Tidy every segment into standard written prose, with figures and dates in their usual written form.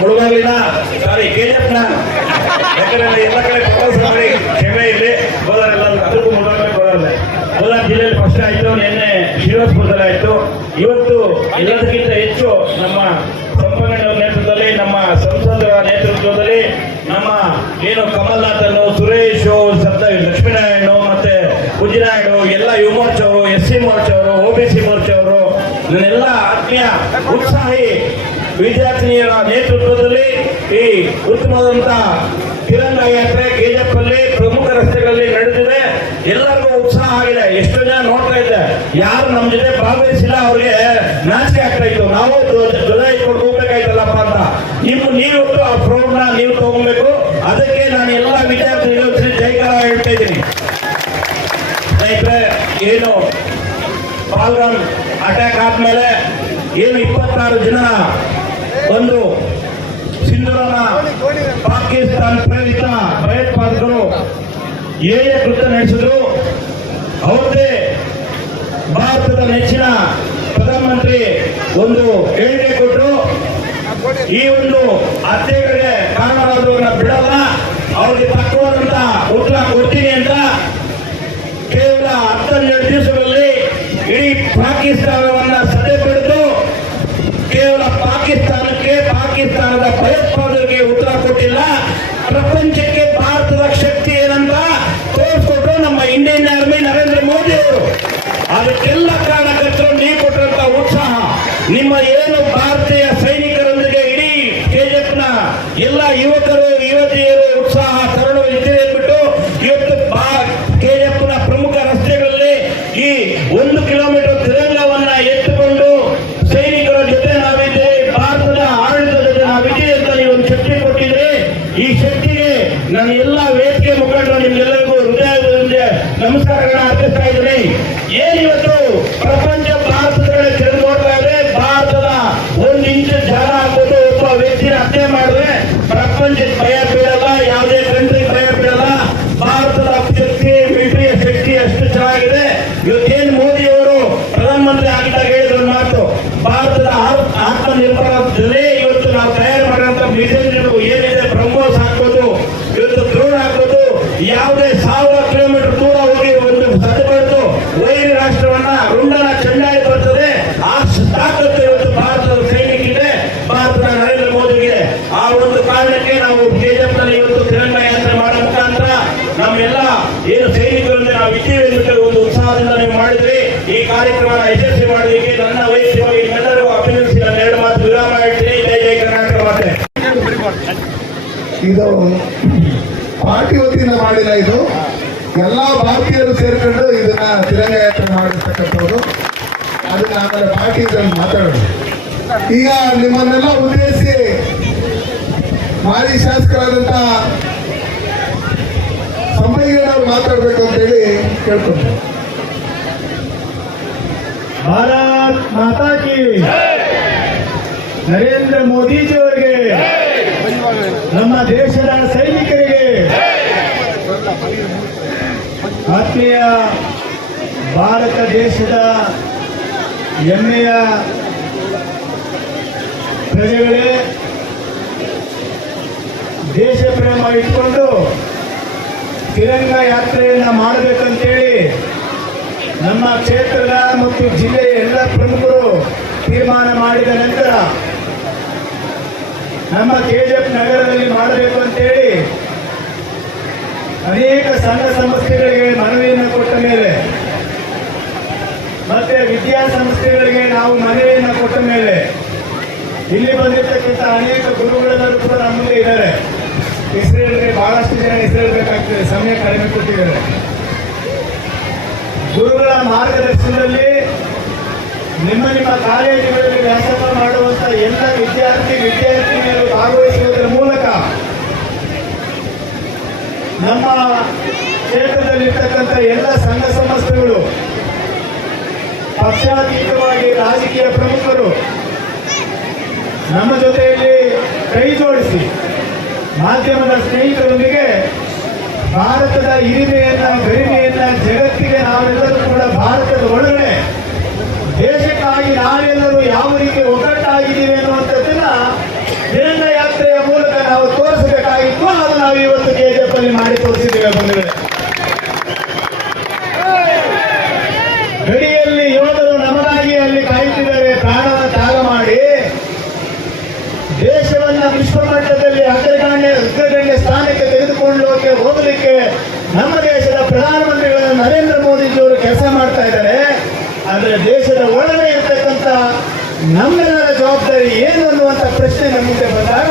ಮುಳುಗಾಲಿನ ಸಾರಿ ಕೆಜಿಎಫ್ನ ಯಾಕಂದ್ರೆ ಎಲ್ಲ ಕಡೆ ಪ್ರವಾಸ ಮಾಡಿ ಕ್ಷಮೆ ಇಲ್ಲಿ ಕೋಲಾರೆಲ್ಲ ಅದಕ್ಕೂ ಮುಳುಗಾಲ ಕೋಲಾರ ಕೋಲಾರ ಜಿಲ್ಲೆಯಲ್ಲಿ ಫಸ್ಟ್ ಆಯ್ತು, ನಿನ್ನೆ ಶ್ರೀನಿವಾಸಪುರದಲ್ಲಿ ಆಯ್ತು. ಇವತ್ತು ಎಲ್ಲದಕ್ಕಿಂತ ಹೆಚ್ಚು ನಮ್ಮ ಸಂಪಂಗಣ್ಣವರ ನೇತೃತ್ವದಲ್ಲಿ, ನಮ್ಮ ಸಂಸದರ ನೇತೃತ್ವದಲ್ಲಿ, ನಮ್ಮ ಏನು ಕಮಲ್ನಾಥನ್, ಸುರೇಶ್, ಲಕ್ಷ್ಮೀನಾರಾಯಣ ಮತ್ತೆ ಕುಜಿನಾಯ್ಡು, ಎಲ್ಲ ಯುವ ಮೋರ್ಚಾ ಅವರು, SC ಮೋರ್ಚಾ ಅವರು, OBC ಮೋರ್ಚಾ ಅವರು, ನನ್ನೆಲ್ಲ ಆತ್ಮೀಯ ಉತ್ಸಾಹಿ ವಿದ್ಯಾರ್ಥಿನಿಯರ ನೇತೃತ್ವದಲ್ಲಿ ಈ ಉತ್ತಮವಾದಂತ ತಿರಂಗ ಯಾತ್ರೆ ಕೆಜಿಎಫ್ ಅಲ್ಲಿ ಪ್ರಮುಖ ರಸ್ತೆಗಳಲ್ಲಿ ನಡೆದಿದೆ. ಎಲ್ಲರಿಗೂ ಉತ್ಸಾಹ ಆಗಿದೆ. ಎಷ್ಟೋ ಜನ ನೋಡ್ತಾ ಇದ್ದೆ, ಯಾರು ನಮ್ಮ ಜೊತೆ ಭಾಗವಹಿಸಿಲ್ಲ ಅವ್ರಿಗೆ ನಾಚಿಕೆ ಆಗ್ತಾ ಇತ್ತು. ನಾವು ಧ್ವಜ ಇಟ್ಕೊಂಡು ಹೋಗ್ಬೇಕಾಯ್ತಲ್ಲಪ್ಪ ಅಂತ. ನೀವೊಟ್ಟು ಆ ಪ್ರೌಢನ ನೀವು ತಗೊಬೇಕು. ಅದಕ್ಕೆ ನಾನು ಎಲ್ಲ ವಿದ್ಯಾರ್ಥಿಗಳು ಜೈಕಾರ ಹೇಳ್ತಾ ಇದ್ದೀನಿ. ಸ್ನೇಹಿತರೆ, ಏನು ಪಾಲ್ಗಾಮ್ ಅಟ್ಯಾಕ್ ಆದ್ಮೇಲೆ ಏನು 26 ಜನ ಒಂದು ಸಿಂಧೂರನ ಪಾಕಿಸ್ತಾನ ಪ್ರೇರಿತ ಭಯೋತ್ಪಾದಕರು ಕೃತ್ಯ ನಡೆಸಿದ್ರು. ಅವರದೇ ಭಾರತದ ನೆಚ್ಚಿನ ಪ್ರಧಾನಮಂತ್ರಿ ಒಂದು ಹೇಳಿಕೆ ಕೊಟ್ಟರು. ಈ ಒಂದು ಹತ್ಯೆಗಳಿಗೆ ಕಾರಣರಾದವ್ರನ್ನ ಬಿಡಲ್ಲ, ಅವ್ರಿಗೆ ತಕ್ಕವಾದಂತ ಉತ್ತರ ಕೊಡ್ತೀನಿ ಅಂತ ಕೇವಲ 12 ದಿವಸಗಳಲ್ಲಿ ಇಡೀ ಪಾಕಿಸ್ತಾನವನ್ನ ಸದೆ ಬಿಡಿದು ಕೇವಲ ಪಾಕಿಸ್ತಾನದ ಭಯೋತ್ಪಾದಕರಿಗೆ ಉತ್ತರ ಕೊಟ್ಟಿಲ್ಲ, ಪ್ರಪಂಚಕ್ಕೆ ಭಾರತದ ಶಕ್ತಿ ಏನಂತ ತೋರಿಸ್ಕೊಟ್ರು ನಮ್ಮ ಇಂಡಿಯನ್ ಆರ್ಮಿ ನರೇಂದ್ರ ಮೋದಿ ಅವರು. ಅದಕ್ಕೆಲ್ಲ ಕಾರಣಕರ್ತರು ನೀವು ಕೊಟ್ಟಂತ ಉತ್ಸಾಹ, ನಿಮ್ಮ ಏನು ಭಾರತೀಯ ಸೈನಿಕರೊಂದಿಗೆ ಇಡೀ ಕೆಜಿಎಫ್ನ ಎಲ್ಲ ಯುವಕರು ಯುವತಿಯರು ಉತ್ಸಾಹ ತರುಣ ಇದ್ದೀರಿ ಅಂದ್ಬಿಟ್ಟು ಇವತ್ತು ಕೆಜಿಎಫ್ನ ಪ್ರಮುಖ ರಸ್ತೆಗಳಲ್ಲಿ ಈ 1 ಕಿಲೋಮೀಟರ್ ತಿರಂಗವನ್ನ ಎತ್ತುಕೊಂಡು ಸೈನಿಕರ ಜೊತೆ ನಾವಿದ್ದೀವಿ, ಭಾರತದ ಆಡಳಿತದ ಜೊತೆ ನಾವಿದ್ದೀವಿ ಅಂತ ನೀವು ಒಂದು ಶಕ್ತಿ ಕೊಟ್ಟಿದ್ರೆ, ಈ ಶಕ್ತಿಗೆ ನಾನು ಎಲ್ಲ ವೇದಿಕೆ ಮುಖಂಡರು ನಿಮ್ಗೆಲ್ಲರಿಗೂ ಹೃದಯದಿಂದ ನಮಸ್ಕಾರಗಳನ್ನ ಅರ್ಪಿಸ್ತಾ ಇದ್ದೀನಿ. ಏನಿವತ್ತು ಪ್ರಪಂಚ ಭಾರತದ ಕಡೆ ತಿರುಗಿ ನೋಡ್ತಾ ಇದೆ. ಭಾರತದ 1 ಇಂಚು ಜಾಗ ಹಾಕೋದು ಒಬ್ಬ ವ್ಯಕ್ತಿನ ಹತ್ಯೆ ಮಾಡಿದ್ರೆ ಪ್ರಪಂಚಕ್ಕೆ ಭಯ ಬೀಳಲ್ಲ, ಯಾವುದೇ ಕಂಟ್ರಿ ಭಯ ಬೀಳಲ್ಲ. ಭಾರತದ ಶಕ್ತಿ, ಮಿಲಿಟರಿಯ ಶಕ್ತಿ ಅಷ್ಟು ಚೆನ್ನಾಗಿದೆ. ಇವತ್ತೇನು ಮೋದಿ ಅವರು ಪ್ರಧಾನಮಂತ್ರಿ ಆಗಿದ್ದಾಗ ಹೇಳಿದ್ರು ಮಾತು, ಭಾರತದ ಆತ್ಮನಿರ್ಭರ ಜೊತೆ ಇವತ್ತು ನಾವು ತಯಾರು ಮಾಡುವಂತ ಮಿಸೈಲ್ಗಳು ಏನಿದೆ, ಬ್ರಹ್ಮೋಸ್ ಹಾಕೋದು, ಇವತ್ತು ಡ್ರೋನ್ ಹಾಕೋದು, ಯಾವುದೇ 1000 ಕಿಲೋಮೀಟರ್ ದೂರ ಹೋಗಿ ಒಂದು ಸದ್ಬಾರ್ದು ವೈರಿ ರಾಷ್ಟ್ರವನ್ನ ರುಂಡನ ಚಂಡಾಯಿ ಬರ್ತದೆ. ಆ ತಾಕತ್ತು ಇವತ್ತು ಭಾರತದ ಸೈನಿಕರಿಗೆ, ಭಾರತದ ನರೇಂದ್ರ ಮೋದಿಗೆ. ಆ ಒಂದು ಕಾರಣಕ್ಕೆ ನಾವು ಕೆಜಿಎಫ್ ನಲ್ಲಿ ಇವತ್ತು ತಿರಂಗ ಯಾತ್ರೆ ಮಾಡೋ ಮುಖಾಂತರ ನಮ್ಮೆಲ್ಲ ಏನು ಸೈನಿಕರೊಂದಿಗೆ ನಾವು ಇದ್ದೀವಿ ಅಂದ್ಬಿಟ್ಟು ಒಂದು ಉತ್ಸಾಹದಿಂದ ನೀವು ಮಾಡಿದ್ರಿ. ಈ ಕಾರ್ಯಕ್ರಮ ಯಶಸ್ವಿ ಮಾಡೋದಕ್ಕೆ ನನ್ನ ವೈಯಕ್ತಿಕವಾಗಿ ನಿಮ್ಮೆಲ್ಲರಿಗೂ ಅಭಿನಂದಿಸಿ ನಾನು 2 ಮಾತು ವಿರಾಮ ಹೇಳ್ತೀನಿ. ಜೈ ಜೈ ಕರ್ನಾಟಕ ಮಾತೆ. ಇದು ಪಾರ್ಟಿ ವತಿಯಿಂದ ಮಾಡಿಲ್ಲ, ಇದು ಎಲ್ಲಾ ಭಾರತೀಯರು ಸೇರ್ಕೊಂಡು ಇದನ್ನ ತಿರಂಗ ಯಾತ್ರೆ ಮಾಡಿರ್ತಕ್ಕಂಥದ್ದು. ಅದನ್ನ ಆಮೇಲೆ ಪಾರ್ಟಿ ಮಾತಾಡೋಣ. ಈಗ ನಿಮ್ಮನ್ನೆಲ್ಲ ಉದ್ದೇಶಿಸಿ ಮಾಜಿ ಶಾಸಕರಾದಂತ ಸಂಬಯ್ಯನವರು ಮಾತಾಡ್ಬೇಕು ಅಂತ ಹೇಳಿ ಕೇಳ್ಕೊಂಡ್ರು. ಭಾರತ್ ಮಾತಾ ಕಿ, ನರೇಂದ್ರ ಮೋದಿಜಿ ಅವರಿಗೆ, ನಮ್ಮ ದೇಶದ ಸೈನಿಕರಿಗೆ, ಆತ್ಮೀಯ ಭಾರತ ದೇಶದ ಹೆಮ್ಮೆಯ ಪ್ರಜೆಗಳೇ, ದೇಶ ಪ್ರೇಮ ಇಟ್ಕೊಂಡು ತಿರಂಗ ಯಾತ್ರೆಯನ್ನ ಮಾಡಬೇಕಂತೇಳಿ ನಮ್ಮ ಕ್ಷೇತ್ರದ ಮತ್ತು ಜಿಲ್ಲೆಯ ಎಲ್ಲ ಪ್ರಮುಖರು ತೀರ್ಮಾನ ಮಾಡಿದ ನಂತರ ನಮ್ಮ ಕೆಜಿಎಫ್ ನಗರದಲ್ಲಿ ಮಾಡಬೇಕು ಅಂತೇಳಿ ಅನೇಕ ಸಂಘ ಸಂಸ್ಥೆಗಳಿಗೆ ಮನವಿಯನ್ನು ಕೊಟ್ಟ ಮೇಲೆ, ಮತ್ತೆ ವಿದ್ಯಾಸಂಸ್ಥೆಗಳಿಗೆ ನಾವು ಮನವಿಯನ್ನು ಕೊಟ್ಟ ಮೇಲೆ ಇಲ್ಲಿ ಬಂದಿರತಕ್ಕಂಥ ಅನೇಕ ಗುರುಗಳೆಲ್ಲರೂ ಕೂಡ ನಮ್ಮ ಮುಂದೆ ಇದ್ದಾರೆ. ಹೆಸರು ಹೇಳಿದ್ರೆ ಬಹಳಷ್ಟು ಜನ ಹೆಸರು ಹೇಳಬೇಕಾಗ್ತದೆ, ಸಮಯ ಕಡಿಮೆ ಕೊಟ್ಟಿದ್ದಾರೆ. ಗುರುಗಳ ಮಾರ್ಗದರ್ಶನದಲ್ಲಿ ನಿಮ್ಮ ಕಾಲೇಜುಗಳಲ್ಲಿ ವ್ಯಾಸಂಗ ಮಾಡುವಂತ ಎಲ್ಲ ವಿದ್ಯಾರ್ಥಿನಿಯರು ಭಾಗವಹಿಸುವುದರ ಮೂಲಕ ನಮ್ಮ ಕ್ಷೇತ್ರದಲ್ಲಿರ್ತಕ್ಕಂಥ ಎಲ್ಲ ಸಂಘ ಸಂಸ್ಥೆಗಳು, ಪಕ್ಷಾತೀತವಾಗಿ ರಾಜಕೀಯ ಪ್ರಮುಖರು ನಮ್ಮ ಜೊತೆಯಲ್ಲಿ ಕೈ ಜೋಡಿಸಿ ಮಾಧ್ಯಮದ ಸ್ನೇಹಿತರೊಂದಿಗೆ ಭಾರತದ ಹಿರಿಮೆಯನ್ನ, ಗರಿಮೆಯನ್ನ ಜಗತ್ತಿಗೆ ನಾವೆಲ್ಲರೂ ಕೂಡ ಭಾರತದ ಒಳಗಡೆ ದೇಶಕ್ಕಾಗಿ ನಾವೆಲ್ಲರೂ ಯಾವ ರೀತಿ ಒಗ್ಗಟ್ಟಾಗಿದ್ದೀವಿ ಅನ್ನುವಂಥದ್ದನ್ನ ತಿರಂಗ ಯಾತ್ರೆ ನಾವು ತೋರಿಸಬೇಕಾಗಿತ್ತು. ಅದು ನಾವು ಇವತ್ತು ಕೆಜಿಎಫ್ ಅಲ್ಲಿ ಮಾಡಿ ತೋರಿಸಿದ್ದೇವೆ ಬಂಧುಗಳೇ. ಗಡಿಯಲ್ಲಿ ಯೋಧರು ನಮಗಾಗಿ ಅಲ್ಲಿ ಕಾಯುತ್ತಿದ್ದಾರೆ. ಪ್ರಾಣವ ತ್ಯಾಗ ಮಾಡಿ ದೇಶವನ್ನ ವಿಶ್ವ ಮಟ್ಟದಲ್ಲಿ ಅಗ್ರಗಣ್ಯ ಸ್ಥಾನಕ್ಕೆ ತೆಗೆದುಕೊಂಡು ಹೋಗಲಿಕ್ಕೆ ನಮ್ಮ ದೇಶದ ಪ್ರಧಾನಮಂತ್ರಿಗಳಾದ ನರೇಂದ್ರ ಮೋದಿಜಿಯವರು ಕೆಲಸ ಮಾಡ್ತಾ ಇದ್ದಾರೆ. ಆದರೆ ದೇಶದ ಒಳಗೆ ಇರತಕ್ಕಂಥ ನಮ್ಮೆಲ್ಲರ ಜವಾಬ್ದಾರಿ ಏನು ಅನ್ನುವಂಥ ಪ್ರಶ್ನೆ ನಮ್ಮ ಮುಂದೆ ಬಂದಾಗ,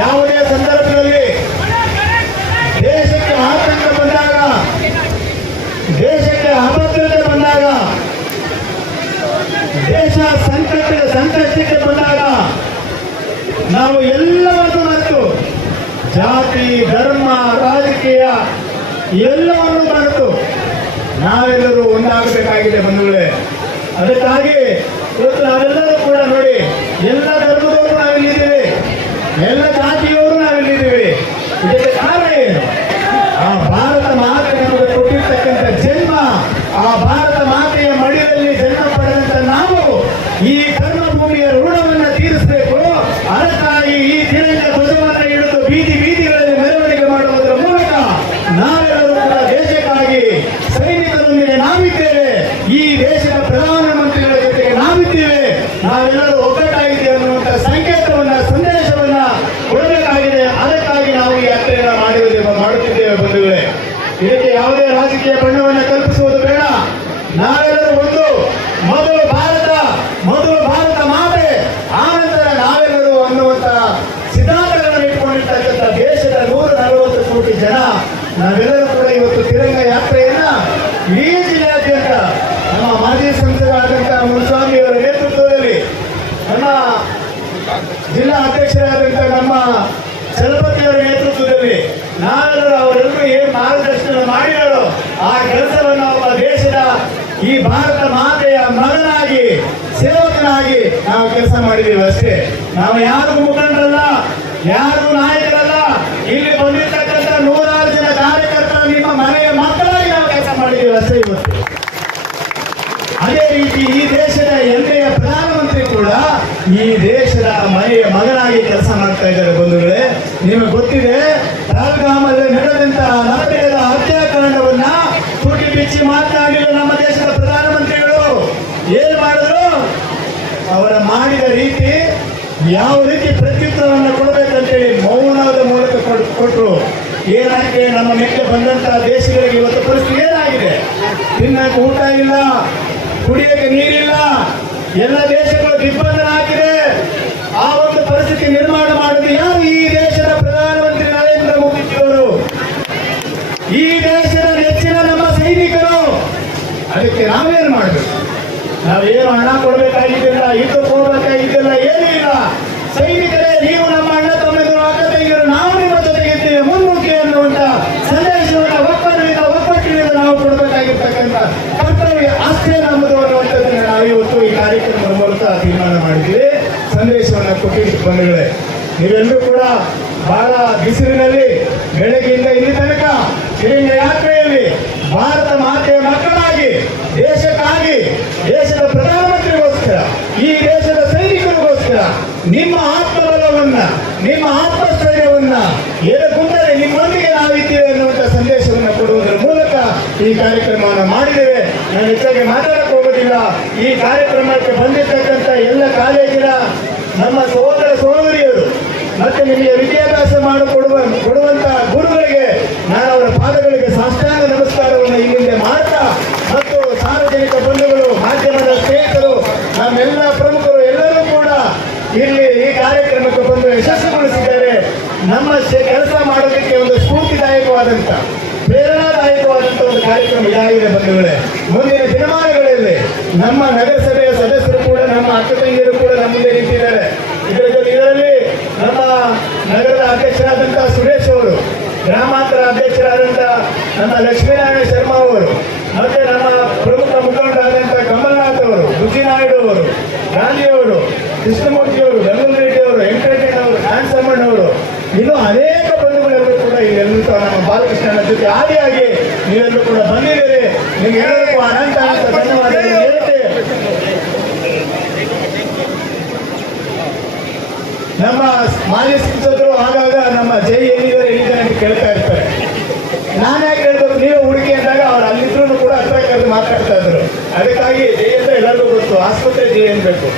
ಯಾವುದೇ ಸಂದರ್ಭದಲ್ಲಿ ದೇಶಕ್ಕೆ ಆತಂಕ ಬಂದಾಗ, ದೇಶಕ್ಕೆ ಅಭದ್ರತೆ ಬಂದಾಗ, ದೇಶ ಸಂಕಷ್ಟಕ್ಕೆ ಬಂದಾಗ ನಾವು ಎಲ್ಲವನ್ನು ಮರೆತು ಜಾತಿ, ಧರ್ಮ, ರಾಜಕೀಯ ಎಲ್ಲವನ್ನು ಮರೆತು ನಾವೆಲ್ಲರೂ ಒಂದಾಗಬೇಕಾಗಿದೆ ಬಂಧುಗಳೇ. ಅದಕ್ಕಾಗಿ ಇವತ್ತು ನಾವೆಲ್ಲರೂ ಕೂಡ ನೋಡಿ, ಎಲ್ಲ ಧರ್ಮದವರು ನಾವಿಲ್ಲಿದ್ದೀವಿ, ಎಲ್ಲ ಜಾತಿಯವರು ನಾವಿಲ್ಲಿದ್ದೀವಿ. ಇದಕ್ಕೆ ಕಾರಣ ಏನು? ಆ ಭಾರತ ಮಾತೆ ನಮಗೆ ಕೊಟ್ಟಿರ್ತಕ್ಕಂಥ ಜನ್ಮ, ಆ ಭಾರತ ಮಾತೆಯ ಮಡಿಯಲ್ಲಿ ಜನ್ಮ ಪಡೆದಂತ ನಾವು ಈ ಕರ್ಮಭೂಮಿಯ ಋಣವನ್ನು ತೀರಿಸಬೇಕು. ಅದಕ್ಕಾಗಿ ಈ ತಿರಂಗ ಧ್ವಜವನ್ನು ಹಿಡಿದು ಬೀದಿಗಳಲ್ಲಿ ಮೆರವಣಿಗೆ ಮಾಡುವುದರ ಮೂಲಕ ನಾವೆಲ್ಲರೂ ಕೂಡ ದೇಶಕ್ಕಾಗಿ ಸೈನಿಕರೊಂದಿಗೆ ನಾವಿದ್ದೇವೆ, ಈ ದೇಶದ ಪ್ರಧಾನಮಂತ್ರಿಗಳ ಜೊತೆಗೆ ನಾವಿದ್ದೇವೆ, ನಾವೆಲ್ಲರೂ ಒಗ್ಗಟ್ಟಾಗಿದ್ದೇವೆ ಅನ್ನುವಂಥ ಸಂದೇಶವನ್ನ ಕೊಡಬೇಕಾಗಿದೆ. ಅದಕ್ಕಾಗಿ ನಾವು ಈ ಯಾತ್ರೆಯನ್ನು ಮಾಡುತ್ತಿದ್ದೇವೆ ಬಂಧುಗಳೇ. ಇದಕ್ಕೆ ಯಾವುದೇ ರಾಜಕೀಯ ಬಣ್ಣವನ್ನು ಕಲ್ಪಿಸುವುದು ಬೇಡ. ನಾವೆಲ್ಲರೂ ಒಂದು, ಮೊದಲು ಭಾರತ ಮಾತೆ, ಆನಂತರ ನಾವೆಲ್ಲರೂ ಅನ್ನುವಂಥ ಸಿದ್ಧಾಂತಗಳನ್ನು ಇಟ್ಕೊಂಡಿರ್ತಕ್ಕಂಥ ದೇಶದ 140 ಕೋಟಿ ಜನ ನಾವೆಲ್ಲರೂ ಕೂಡ ಇವತ್ತು ತಿರಂಗ ಯಾತ್ರೆಯನ್ನ ಇಡೀ ಜಿಲ್ಲೆಯಾದ್ಯಂತ ನಮ್ಮ ಮಾಜಿ ಸಂಸದರಾದಂತಹ ಮುನಿಸ್ವಾಮಿ ಅವರ ನೇತೃತ್ವದಲ್ಲಿ, ನಮ್ಮ ಜಿಲ್ಲಾ ಅಧ್ಯಕ್ಷರಾದಂತಹ ನಮ್ಮ ಚಲಪತಿ ಅವರ ನೇತೃತ್ವದಲ್ಲಿ ನಾವೆಲ್ಲರೂ ಅವರೆಲ್ಲರೂ ಏನು ಮಾರ್ಗದರ್ಶನ ಮಾಡಿದರು ಆ ಕೆಲಸವನ್ನು ಒಬ್ಬ ದೇಶದ ಈ ಭಾರತ ಮಾತೆಯ ಮಗನಾಗಿ, ಸೇವಕನಾಗಿ ನಾವು ಕೆಲಸ ಮಾಡಿದ್ದೀವಿ ಅಷ್ಟೇ. ನಾವು ಯಾರಿಗೂ ಮುಖಂಡರಲ್ಲ, ಯಾರಿಗೂ ನಾಯಕರಲ್ಲ. ಇಲ್ಲಿ ಬಂದಿರ್ತಕ್ಕಂಥ 106 ಜನ ಕಾರ್ಯಕರ್ತರು ನಿಮ್ಮ ಮನೆಯ ಮಕ್ಕಳಾಗಿ ನಾವು ಕೆಲಸ ಮಾಡಿದ್ದೀವಿ ಅಷ್ಟೇ ಇವತ್ತು. ಅದೇ ರೀತಿ ಈ ದೇಶದ ಹೆಮ್ಮೆಯ ಪ್ರಧಾನಮಂತ್ರಿ ಕೂಡ ಈ ದೇಶದ ಮನೆಯ ಮಗನಾಗಿ ಕೆಲಸ ಮಾಡ್ತಾ ಇದ್ದಾರೆ ಬಂಧುಗಳೇ. ನಿಮಗೆ ಗೊತ್ತಿದೆ, ಪಹಲ್ಗಾಮಲ್ಲಿ ನಡೆದಂತಹ ನರಮೇಧ ಹತ್ಯಾಕಾಂಡವನ್ನ ತುಟಿ ಬಿಚ್ಚಿ ಮಾತನಾಡಿದ ನಮ್ಮ ದೇಶದ ಪ್ರಧಾನಮಂತ್ರಿಗಳು ಏನ್ ಮಾಡಿದ್ರು? ಅವರ ಮಾಡಿದ ರೀತಿ, ಯಾವ ರೀತಿ ಪ್ರತ್ಯುತ್ತರವನ್ನು ಕೊಡಬೇಕಂತೇಳಿ ಮೌನದ ಮೂಲಕ ಕೊಟ್ಟರು. ಏನಾಗಿದೆ? ನಮ್ಮ ಮೇಲೆ ಬಂದಂತಹ ದೇಶಗಳಿಗೆ ಇವತ್ತು ಪರಿಸ್ಥಿತಿ ಏನಾಗಿದೆ? ತಿನ್ನಕ್ಕೆ ಊಟ ಇಲ್ಲ, ಕುಡಿಯಕ್ಕೆ ನೀರಿಲ್ಲ, ಎಲ್ಲ ದೇಶಗಳು ದಿಗ್ಬಂಧನ ಆಗಿದೆ. ಆ ಒಂದು ಪರಿಸ್ಥಿತಿ ನಿರ್ಮಾಣ ಮಾಡುವುದು ಯಾರು? ಈ ದೇಶದ ಪ್ರಧಾನಮಂತ್ರಿ ನರೇಂದ್ರ ಮೋದಿಜಿಯವರು, ಈ ದೇಶದ ನೆಚ್ಚಿನ ನಮ್ಮ ಸೈನಿಕರು. ಅದಕ್ಕೆ ನಾವೇನು ಮಾಡಬೇಕು? ನಾವೇನು ಹಣ ಕೊಡಬೇಕಾಗಿದ್ದಿಲ್ಲ, ಯುದ್ಧಕ್ಕೆ ಹೋಗಬೇಕಾಗಿದ್ದಿಲ್ಲ, ಏನೂ ಇಲ್ಲ. ಸೈನಿಕರೇ, ನೀವು ನಮ್ಮ ಅಣ್ಣ ತಮ್ಮಿದ್ರು, ಅಕ್ಕ ತಂಗಿಯರು, ನಾವು ನಿಮ್ಮ ಜೊತೆಗಿದ್ದೇವೆ, ಮುನ್ನುಗ್ಗಿ ಅನ್ನುವಂತ ಸಂದೇಶವನ್ನು ಒಪ್ಪಟ್ಟಿನಿಂದ ನಾವು ಕೊಡಬೇಕಾಗಿರ್ತಕ್ಕಂಥ ಕರ್ತವ್ಯ ಅಷ್ಟೇ ನಮ್ಮದು ಅನ್ನುವಂಥದ್ದನ್ನು ನಾವು ಇವತ್ತು ಈ ಕಾರ್ಯಕ್ರಮದ ಮೂಲಕ ತೀರ್ಮಾನ ಮಾಡಿದ್ದೀವಿ, ಸಂದೇಶವನ್ನು ಕೊಟ್ಟಿದ್ದು ಬಂಧುಗಳೇ. ನೀವೆಲ್ಲರೂ ಕೂಡ ಬಹಳ ಬಿಸಿಲಿನಲ್ಲಿ ಬೆಳಗ್ಗೆಯಿಂದ ಇಲ್ಲಿ ತನಕ ತಿರಂಗ ಯಾತ್ರೆಯಲ್ಲಿ ಭಾರತ ಮಾತೆಯ ಮಕ್ಕಳಾಗಿ, ದೇಶಕ್ಕಾಗಿ, ದೇಶದ ಪ್ರಧಾನಮಂತ್ರಿಗೋಸ್ಕರ, ಈ ದೇಶದ ಸೈನಿಕರಿಗೋಸ್ಕರ ನಿಮ್ಮ ಆತ್ಮಬಲವನ್ನ, ನಿಮ್ಮ ಆತ್ಮಸ್ಥೈರ್ಯವನ್ನ ಎದೆಗುಂದರೆ ನಿಮ್ಮೊಂದಿಗೆ ನಾವಿದ್ದೇವೆ ಅನ್ನುವಂಥ ಸಂದೇಶವನ್ನು ಕೊಡುವುದರ ಮೂಲಕ ಈ ಕಾರ್ಯಕ್ರಮವನ್ನು ಮಾಡಿದ್ದೇವೆ. ನಾನು ಹೆಚ್ಚಾಗಿ ಮಾತಾಡಕ್ಕೆ ಹೋಗೋದಿಲ್ಲ. ಈ ಕಾರ್ಯಕ್ರಮಕ್ಕೆ ಬಂದಿರತಕ್ಕಂಥ ಎಲ್ಲ ಕಾಲೇಜಿನ ನಮ್ಮ ಸಹೋದರಿಯರು ಮತ್ತೆ ನಿಮಗೆ ವಿದ್ಯಾಭ್ಯಾಸ ಕೊಡುವಂತ ಗುರುಗಳಿಗೆ ನಾನು ಅವರ ಪಾದಗಳಿಗೆ ಸಾಷ್ಟಾಂಗ ನಮಸ್ಕಾರವನ್ನು ಇಲ್ಲಿಂದ ಮಾಡ್ತಾ, ಮತ್ತು ಸಾರ್ವಜನಿಕ ಬಂಧುಗಳು, ಮಾಧ್ಯಮದ ಸ್ನೇಹಿತರು, ನಮ್ಮೆಲ್ಲ ಪ್ರಮುಖರು ಎಲ್ಲರೂ ಕೂಡ ಇಲ್ಲಿ ಈ ಕಾರ್ಯಕ್ರಮಕ್ಕೆ ಬಂದು ಯಶಸ್ವಿಗೊಳಿಸಿದ್ದಾರೆ. ನಮ್ಮ ಕೆಲಸ ಮಾಡೋದಕ್ಕೆ ಒಂದು ಸ್ಫೂರ್ತಿದಾಯಕವಾದಂತ, ಪ್ರೇರಣಾದಾಯಕವಾದಂತ ಒಂದು ಕಾರ್ಯಕ್ರಮ ಇದಾಗಿದೆ ಬಂಧುಗಳೇ. ಮುಂದಿನ ದಿನಮಾನಗಳಲ್ಲಿ ನಮ್ಮ ನಗರಸಭೆಯ ಸದಸ್ಯರು ಕೂಡ, ನಮ್ಮ ಅಕ್ಕ ತಂಗಿಯರು ಕೂಡ ನಮ್ಮ ಮುಂದೆ ನಿಂತಿದ್ದಾರೆ. ಇದರಲ್ಲಿ ನಮ್ಮ ನಗರದ ಅಧ್ಯಕ್ಷರಾದಂತಹ ಸುರೇಶ್ ಅವರು, ಗ್ರಾಮಾಂತರ ಅಧ್ಯಕ್ಷರಾದಂತಹ ನಮ್ಮ ಲಕ್ಷ್ಮೀನಾರಾಯಣ ಶರ್ಮಾ ಅವರು, ಮತ್ತೆ ನಮ್ಮ ಪ್ರಮುಖ ಮುಖಂಡರಾದಂತಹ ಕಮಲ್ನಾಥ್ ಅವರು, ರುಚಿನಾಯ್ಡು ಅವರು, ಗಾಂಧಿ ಅವರು, ಕೃಷ್ಣಮೂರ್ತಿ ಅವರು, ಗಂಗಲ್ ರೆಡ್ಡಿ ಅವರು, ವೆಂಕಟೇಶ್ ಅವರು, ಕಾಂತಮ್ಮಣ್ಣ ಅವರು, ಇನ್ನು ಅನೇಕ ಬಂಧುಗಳೆಲ್ಲರೂ ಕೂಡ ಇಲ್ಲೆಲ್ಲರೂ ನಮ್ಮ ಬಾಲಕೃಷ್ಣನ ಜೊತೆ ಆದಿಯಾಗಿ ನೀವೆಲ್ಲರೂ ಕೂಡ ಬಂದಿದ್ದೀರಿ. ನಿಮ್ಗೆಲ್ಲರಿಗೂ ಅನಂತ ಧನ್ಯವಾದಗಳು ಹೇಳ್ತೇವೆ. ನಮ್ಮ ಮಾಜಿ ಸಂಸದರು ಆಗಾಗ ನಮ್ಮ ಜೈ ಎಲ್ಲಿದ್ದಾರೆ ಅಂತ ಕೇಳ್ತಾ ಇರ್ತಾರೆ. ನಾನು ಯಾಕೆ ಹೇಳ್ಬೇಕು, ನೀವೇ ಹುಡುಕಿ ಅಂದಾಗ ಅವ್ರು ಅಲ್ಲಿದ್ರು ಕೂಡ ಹತ್ರ ಕರೆದು ಮಾತಾಡ್ತಾ ಇದ್ರು. ಅದಕ್ಕಾಗಿ ಜೈ ಅಂತ ಎಲ್ಲರಿಗೂ ಗೊತ್ತು, ಆಸ್ಪತ್ರೆ ಜೈ ಅನ್ಬೇಕು.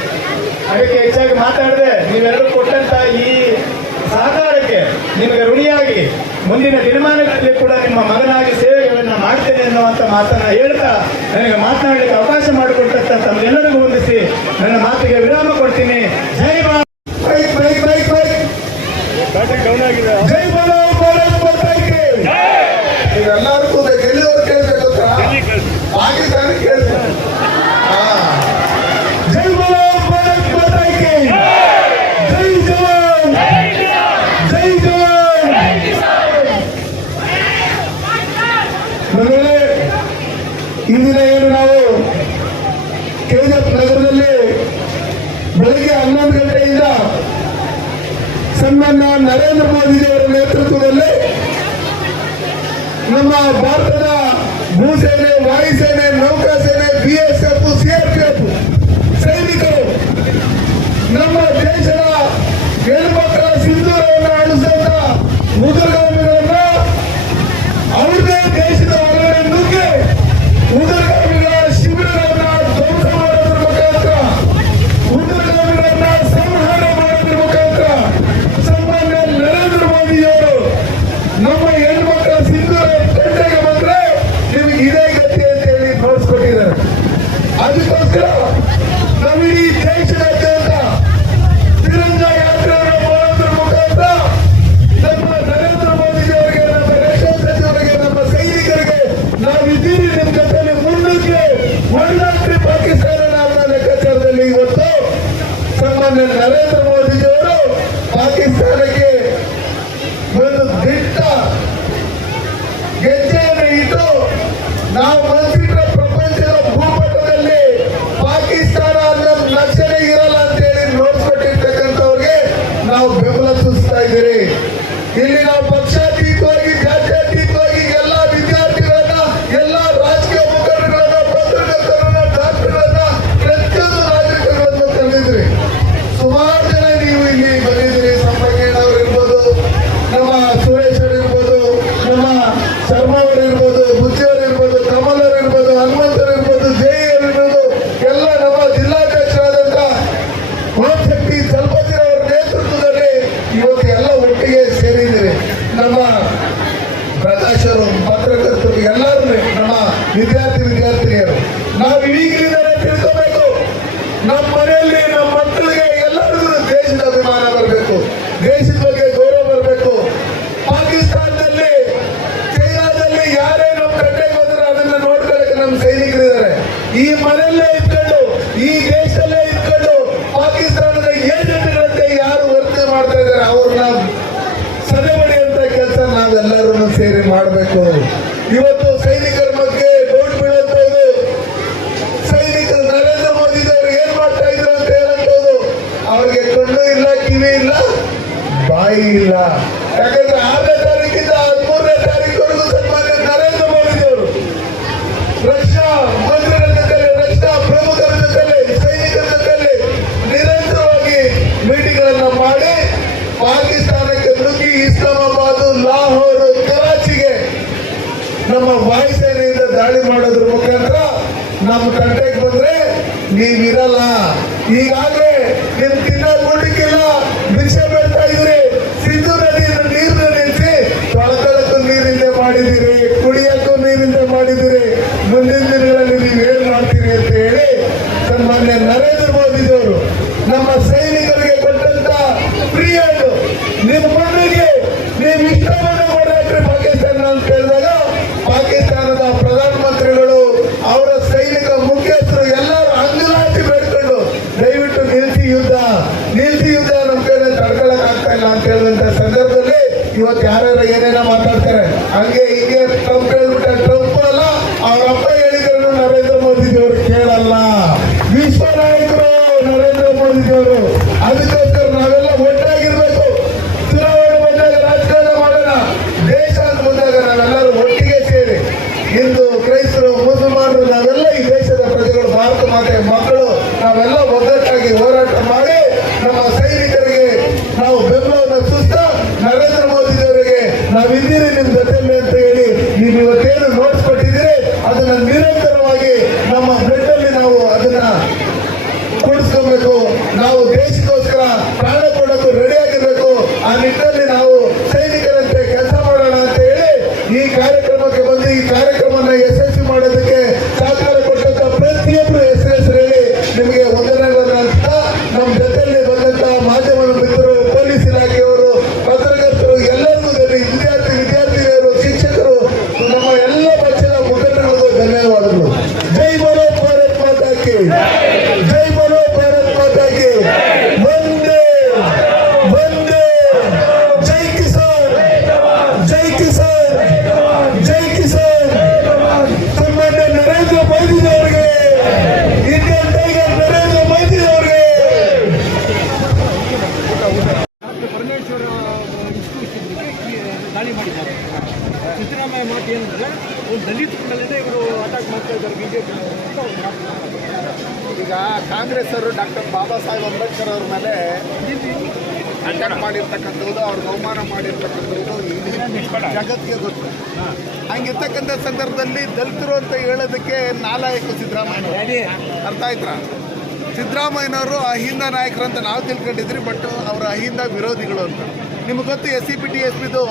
ಅದಕ್ಕೆ ಹೆಚ್ಚಾಗಿ ಮಾತಾಡದೆ ನೀವೆಲ್ಲರೂ ಕೊಟ್ಟಂತ ಈ ಸಹಕಾರಕ್ಕೆ ನಿಮಗೆ ಋಣಿಯಾಗಿ ಮುಂದಿನ ದಿನಮಾನಗಳಲ್ಲಿ ಕೂಡ ನಿಮ್ಮ ಮಗನಾಗಿ ಸೇವೆಗಳನ್ನು ಮಾಡ್ತೇನೆ ಅನ್ನುವಂಥ ಮಾತನ್ನ ಹೇಳ್ತಾ ನನಗೆ ಮಾತನಾಡಲಿಕ್ಕೆ ಅವಕಾಶ ಮಾಡಿಕೊಟ್ಟಂತ ತಮ್ಮೆಲ್ಲರಿಗೂ ಹೊಂದಿಸಿ ನನ್ನ ಮಾತಿಗೆ ವಿರಾಮ ಕೊಡ್ತೀನಿ. ಜೈ ಭಾರತ್. ಡೌನ್ ಆಗಿದೆ. ಜೈ ಬೋಲೋ ಭಾರತ್ ಮಾತಾ ಕಿ. ನೀವೆಲ್ಲರಿಗೂ ಎಲ್ಲಿಯವರು ಕೇಳ್ಬೇಕು ಗೊತ್ತಾ? ಪಾಕಿಸ್ತಾನ ಕೇಳ್ತಾರೆ. ಜೈ ಬೋಲೋ ಭಾರತ್ ಮಾತಾ ಕಿ. ಜೈ ಜವಾನ್, ಜೈ ಜವಾನ್. ಮಗಳೇ, ಇಂದಿನ ಏನು ನಾವು ಕೆಜಿಎಫ್ ನಗರದಲ್ಲಿ ಬೆಳಗ್ಗೆ 11 ಗಂಟೆಯಿಂದ ಸನ್ಮಾನ್ಯ ನರೇಂದ್ರ ಮೋದಿಜಿಯವರ ನೇತೃತ್ವದಲ್ಲಿ ನಮ್ಮ ಭಾರತದ ಭೂಸೇನೆ, ವಾಯುಸೇನೆ, ನೌಕಾಸೇನೆ, BSF, CRPF ಸೈನಿಕರು ನಮ್ಮ ದೇಶದ ಹೆಣ್ಮಕ್ಕಳ ಸಿಂಧೂರವನ್ನು ಅಳಿಸಿದಂತ ಉಗ್ರಗಾಮಿಗಳನ್ನ ಅವ್ರದೇ ದೇಶದ ಹೊರಗಡೆ ನುಗ್ಗಿ ಉಗ್ರಗಾಮಿಗಳ ಶಿಬಿರಗಳನ್ನ ಧ್ವಂಸ ಮಾಡೋದ್ರ ಮುಖಾಂತರ, ಉಗ್ರಗಾಮಿಗಳನ್ನ ಸಂಹಾರ ಮಾಡೋದ್ರ ಮುಖಾಂತರ ಸನ್ಮಾನ್ಯ ನರೇಂದ್ರ ಮೋದಿಯವರು ನಮ್ಮ ಹೆಣ್ಮಕ್ಕಳ ಸಿಂಧೂರ ತಂಟೆಗೆ ಬಂದ್ರೆ ನಿಮಗೆ ಇದೇ ಗತಿ ಅಂತ ಹೇಳಿ ತೋರಿಸ್ಕೊಟ್ಟಿದ್ದಾರೆ. ಅದಕ್ಕೋಸ್ಕರ ನಾವಿಡೀ ದೇಶದಾದ್ಯಂತ ತಿರಂಗ ಯಾತ್ರೆಯನ್ನು ಮಾಡೋದ್ರ ಮುಖಾಂತರ ನಮ್ಮ ನರೇಂದ್ರ ಮೋದಿಯವರಿಗೆ, ನಮ್ಮ ರಕ್ಷಣಾ ಸಚಿವರಿಗೆ, ನಮ್ಮ ಸೈನಿಕರಿಗೆ ನಾವಿದ್ದೀರಿ ನಿಮ್ಮ ಜೊತೆಯಲ್ಲಿ ಮುಂದಕ್ಕೆ ಒಳ್ಳೆ ಪಾಕಿಸ್ತಾನ ನಾವನ್ನ ಲೆಕ್ಕಾಚಾರದಲ್ಲಿ ಇವತ್ತು ಸನ್ಮಾನ್ಯ ನರೇಂದ್ರ ಮೋದಿಜಿಯವರು ಪಾಕಿಸ್ತಾನಕ್ಕೆ ಒಂದು ದಿಟ್ಟ ಗೆಜ್ಜೆಯನ್ನು ಇಟ್ಟು ನಾವು ಮನಸ್ಸಿಟ್ಟ ಪ್ರಪಂಚದ ಭೂಪಟದಲ್ಲಿ ಪಾಕಿಸ್ತಾನ ಅನ್ನೋ ಲಕ್ಷಣ ಇರಲ್ಲ ಅಂತ ಹೇಳಿ ನೋಡ್ಸ್ಕೊಟ್ಟಿರ್ತಕ್ಕಂಥವ್ರಿಗೆ ನಾವು ಬೆಂಬಲ ಸೂಚಿಸ್ತಾ ಇದ್ದೀರಿ. ಇಲ್ಲಿ ನಾವು ಪಕ್ಷಾತೀತವಾಗಿ, ಜಾತ್ಯತೀತವಾಗಿ ಎಲ್ಲ ವಿದ್ಯಾರ್ಥಿಗಳನ್ನ, ಎಲ್ಲ ರಾಜಕೀಯ ಮುಖಂಡಗಳನ್ನ, ಪತ್ರಕರ್ತರನ್ನ, ಡಾಕ್ಟರ್ಗಳನ್ನ, ಪ್ರತಿಯೊಂದು ನಾಗರಿಕರನ್ನು ಕರೆದಿದ್ರಿ. ಸುಮಾರು ಜನ ನೀವು ಇಲ್ಲಿ ಬಂದಿದ್ದೀರಿ. ಸಂಪಂಗೇಣ ಅವರು ಇರ್ಬೋದು, ನಮ್ಮ ಸುರೇಶ್ ಅವರು ಇರ್ಬೋದು, ನಮ್ಮ ಶರ್ಮಾ ಅವರು ಇರ್ಬೋದು, ಬುಚ್ಚಿ ಅವರು ಇರ್ಬೋದು, ಕಮಲ್ ಅವರು ಇರ್ಬೋದು, ಹನುಮಂತರು ಇರ್ಬೋದು, ಜೈ ಅವರು ಇರ್ಬೋದು, ಎಲ್ಲ ನಮ್ಮ ಜಿಲ್ಲಾಧ್ಯಕ್ಷರಾದಂತ ಓಂಶಕ್ತಿ ಚಲಪತಿ ಅವರ ನೇತೃತ್ವದಲ್ಲಿ ಇವತ್ತು ಎಲ್ಲ ಒಟ್ಟಿಗೆ ಸೇರಿದ್ದೀರಿ. ನಮ್ಮ ಪ್ರಕಾಶ್ ಅವರು, ಪತ್ರಕರ್ತರು, ಎಲ್ಲರೂ ನಮ್ಮ ವಿದ್ಯಾರ್ಥಿನಿಯರು ನಾವು ಈಗಲಿಂದ ತಿಳ್ಕೋಬೇಕು. ನಮ್ಮ ಮನೆಯಲ್ಲಿ ನಮ್ಮ ಮಕ್ಕಳಿಗೆ ಎಲ್ಲರಿಗೂ ದೇಶದ ಅಭಿಮಾನ ಬರಬೇಕು, ದೇಶದ ಬಗ್ಗೆ ಗೌರವ ಬರಬೇಕು. ಪಾಕಿಸ್ತಾನದಲ್ಲಿ, ಚೈನಾದಲ್ಲಿ ಯಾರೇ ನಮ್ಮ ಕಟ್ಟೆಗೆ ಹೋದ್ರೆ ಅದನ್ನ ನೋಡ್ಕೊಳ್ಳಕ್ಕೆ ನಮ್ಮ ಸೈನಿಕರಿದ್ದಾರೆ. ಈ ಮನೆಯಲ್ಲೇ ಇಟ್ಕೊಂಡು, ಈ ದೇಶದಲ್ಲೇ ಇಟ್ಕೊಂಡು ಪಾಕಿಸ್ತಾನದ ಏಜೆಂಟ್ಗಳಂತೆ ಯಾರು ವರ್ತನೆ ಮಾಡ್ತಾ ಇದ್ದಾರೆ ಅವ್ರನ್ನ ಸದೆಬಡಿಯುವಂತ ಕೆಲಸ ನಾವೆಲ್ಲರೂ ಸೇರಿ ಮಾಡಬೇಕು. ಇವತ್ತು ಸೈನಿಕರ ಬಗ್ಗೆ ಡೌಟ್ ಬೀಳುವಂತದ್ದು, ಸೈನಿಕರು ನರೇಂದ್ರ ಮೋದಿ ಅವರು ಏನ್ ಮಾಡ್ತಾ ಇದ್ರು ಅಂತ ಹೇಳುವಂತದ್ದು, ಅವ್ರಿಗೆ ಕಣ್ಣು ಇಲ್ಲ, ಕಿವಿ ಇಲ್ಲ, ಬಾಯಿ ಇಲ್ಲ. ಯಾಕಂದ್ರೆ 6ನೇ ತಾರೀಕಿಂದ 13ನೇ ತಾರೀಕುವರೆಗೂ ಸನ್ಮಾನ್ಯ ನರೇಂದ್ರ ಮೋದಿ ಅವರು ರಕ್ಷಣಾ ಮಂತ್ರಿಗಳ ಜೊತೆಲಿ, ರಕ್ಷಣಾ ಪ್ರಮುಖರ ಜೊತೆಲಿ, ಸೈನಿಕರ ಜೊತೆಲಿ ನಿರಂತರವಾಗಿ ಮೀಟಿಂಗ್ಗಳನ್ನ ಮಾಡಿ ಪಾಕಿಸ್ತಾನಕ್ಕೆ ನುಗ್ಗಿ ಇಸ್ಲಾಮಾಬಾದ್, ಲಾಹೋರ್, ಕರಾಚಿಗೆ ನಮ್ಮ ವಾಯುಸೇನೆಯಿಂದ ದಾಳಿ ಮಾಡೋದ್ರ ಮುಖಾಂತರ ನಮ್ಮ ಕಂಟೆಗೆ ಬಂದ್ರೆ ನೀವಿರಲ್ಲ. ಈಗಾಗಲೇ ನಿಮ್ ತಿನ್ನೋಕ್ ಊಟಕ್ಕಿಲ್ಲ, ಭಿಕ್ಷೆ ಬೇಡ್ತಾ ಇದ್ರಿ. ಸಿಂಧೂ ನದಿಯಿಂದ ನೀರನ್ನ ನಿಲ್ಲಿಸಿ ತೊಳ್ಕೊಳ್ಳಕ್ಕೂ ನೀರಿಂದ ಮಾಡಿದಿರಿ, ಕುಡಿಯಕ್ಕೂ ನೀರಿಂದ ಮಾಡಿದಿರಿ. ಮುಂದಿನ ದಿನಗಳಲ್ಲಿ ನೀವು ಏನ್ ಮಾಡ್ತೀರಿ ಅಂತ ಹೇಳಿ ಸನ್ಮಾನ್ಯ ನರೇಂದ್ರ ಮೋದಿಜಿಯವರು ನಮ್ಮ ಸೈನಿಕರಿಗೆ ಕೊಟ್ಟಂತ ಫ್ರೀ ಹ್ಯಾಂಡ್, ನಿಮ್ಮ ಮಣ್ಣಿಗೆ ನೀವು ಇಷ್ಟವನ್ನು ಮಾಡಾಕ್ರಿ ಪಾಕಿಸ್ತಾನ ಅಂತ ಹೇಳಿದಾಗ ಪಾಕಿಸ್ತಾನದ ಪ್ರಧಾನಮಂತ್ರಿಗಳು, ಅವರ ಸೈನಿಕ ಮುಖ್ಯಸ್ಥರು ಎಲ್ಲರೂ ಅಂಗಲಾಚಿ ಬೇಡ್ಕೊಂಡು ದಯವಿಟ್ಟು ನಿಲ್ಸಿ ಯುದ್ಧ, ನಿಲ್ಸಿ ಯುದ್ಧ, ನಮ್ಮ ಕೈಯಲ್ಲಿ ತಡ್ಕೊಳಕ್ ಆಗ್ತಾ ಇಲ್ಲ ಅಂತ ಹೇಳಿದಂತ ಸಂದರ್ಭದಲ್ಲಿ ಇವತ್ತು ಯಾರ್ಯಾರ ಏನೇನ ಮಾತಾಡ್ತಾರೆ. ಹಂಗೆ ಹಿಂಗೆ ಟ್ರಂಪ್ ಹೇಳ್ಬಿಟ್ಟ, ಟ್ರಂಪ್ ಅಲ್ಲ ಅವರಪ್ಪ ಹೇಳಿದ್ರು ನರೇಂದ್ರ ಮೋದಿಜಿಯವರು ಕೇಳಲ್ಲ. ವಿಶ್ವ ನಾಯಕರು ನರೇಂದ್ರ ಮೋದಿಜಿಯವರು. ಅದಕ್ಕೋಸ್ಕರ ನಾವೆಲ್ಲ ಒಟ್ಟಾಗಿರ್ಬೇಕು. ಚುನಾವಣೆ ಬಂದಾಗ ರಾಜಕಾರಣ ಮಾಡೋಣ, ದೇಶ ಅಂತ ಬಂದಾಗ ನಾವೆಲ್ಲರೂ ಒಟ್ಟಿಗೆ ಸೇರಿ, ಹಿಂದೂ, ಕ್ರೈಸ್ತರು, ಮುಸಲ್ಮಾನರು, ನಾವೆಲ್ಲ ಈ ದೇಶದ ಪ್ರಜೆಗಳು, ಭಾರತ ಮಾತೆಯ ಮಕ್ಕಳು, ನಾವೆಲ್ಲ ಒಗ್ಗಟ್ಟಾಗಿ ಹೋರಾಟ ಮಾಡಿ ನಮ್ಮ ಸೈನಿಕರಿಗೆ ನಾವು ಪರಮೇಶ್ವರ ಇಷ್ಟು ದಾಳಿ ಮಾಡಿದ್ದಾರೆ. ಸಿದ್ದರಾಮಯ್ಯ ಮಾತು ಏನಂದ್ರೆ ಒಂದು ದಲಿತ ಮೇಲೆ ಇವರು ಅಟ್ಯಾಕ್ ಮಾಡ್ತಾ ಇದ್ದಾರೆ ಬಿಜೆಪಿ ಅಂತ ಅವ್ರು ಮಾತನಾಡ್ತಾರೆ. ಈಗ ಕಾಂಗ್ರೆಸ್ ಅವರು ಡಾಕ್ಟರ್ ಬಾಬಾ ಸಾಹೇಬ್ ಅಂಬೇಡ್ಕರ್ ಅವ್ರ ಮೇಲೆ ಅಟ್ಯಾಕ್ ಮಾಡಿರ್ತಕ್ಕಂಥದ್ದು, ಅವ್ರಿಗೆ ಅವಮಾನ ಮಾಡಿರ್ತಕ್ಕಂಥದ್ದು ಜಗತ್ತಿಗೆ ಗೊತ್ತು. ಹಂಗಿರ್ತಕ್ಕಂಥ ಸಂದರ್ಭದಲ್ಲಿ ದಲಿತರು ಅಂತ ಹೇಳೋದಕ್ಕೆ ನಾಲಾಯಕ ಸಿದ್ದರಾಮಯ್ಯ. ಅರ್ಥ ಆಯ್ತಾ? ಸಿದ್ದರಾಮಯ್ಯನವರು ಅಹಿಂದ ನಾಯಕರು ಅಂತ ನಾವು ತಿಳ್ಕೊಂಡಿದ್ರಿ, ಬಟ್ ಅವರು ಅಹಿಂದ ವಿರೋಧಿಗಳು ಅಂತ. ನಿಮ್ಗೆ ಗೊತ್ತು, SCPTSPದು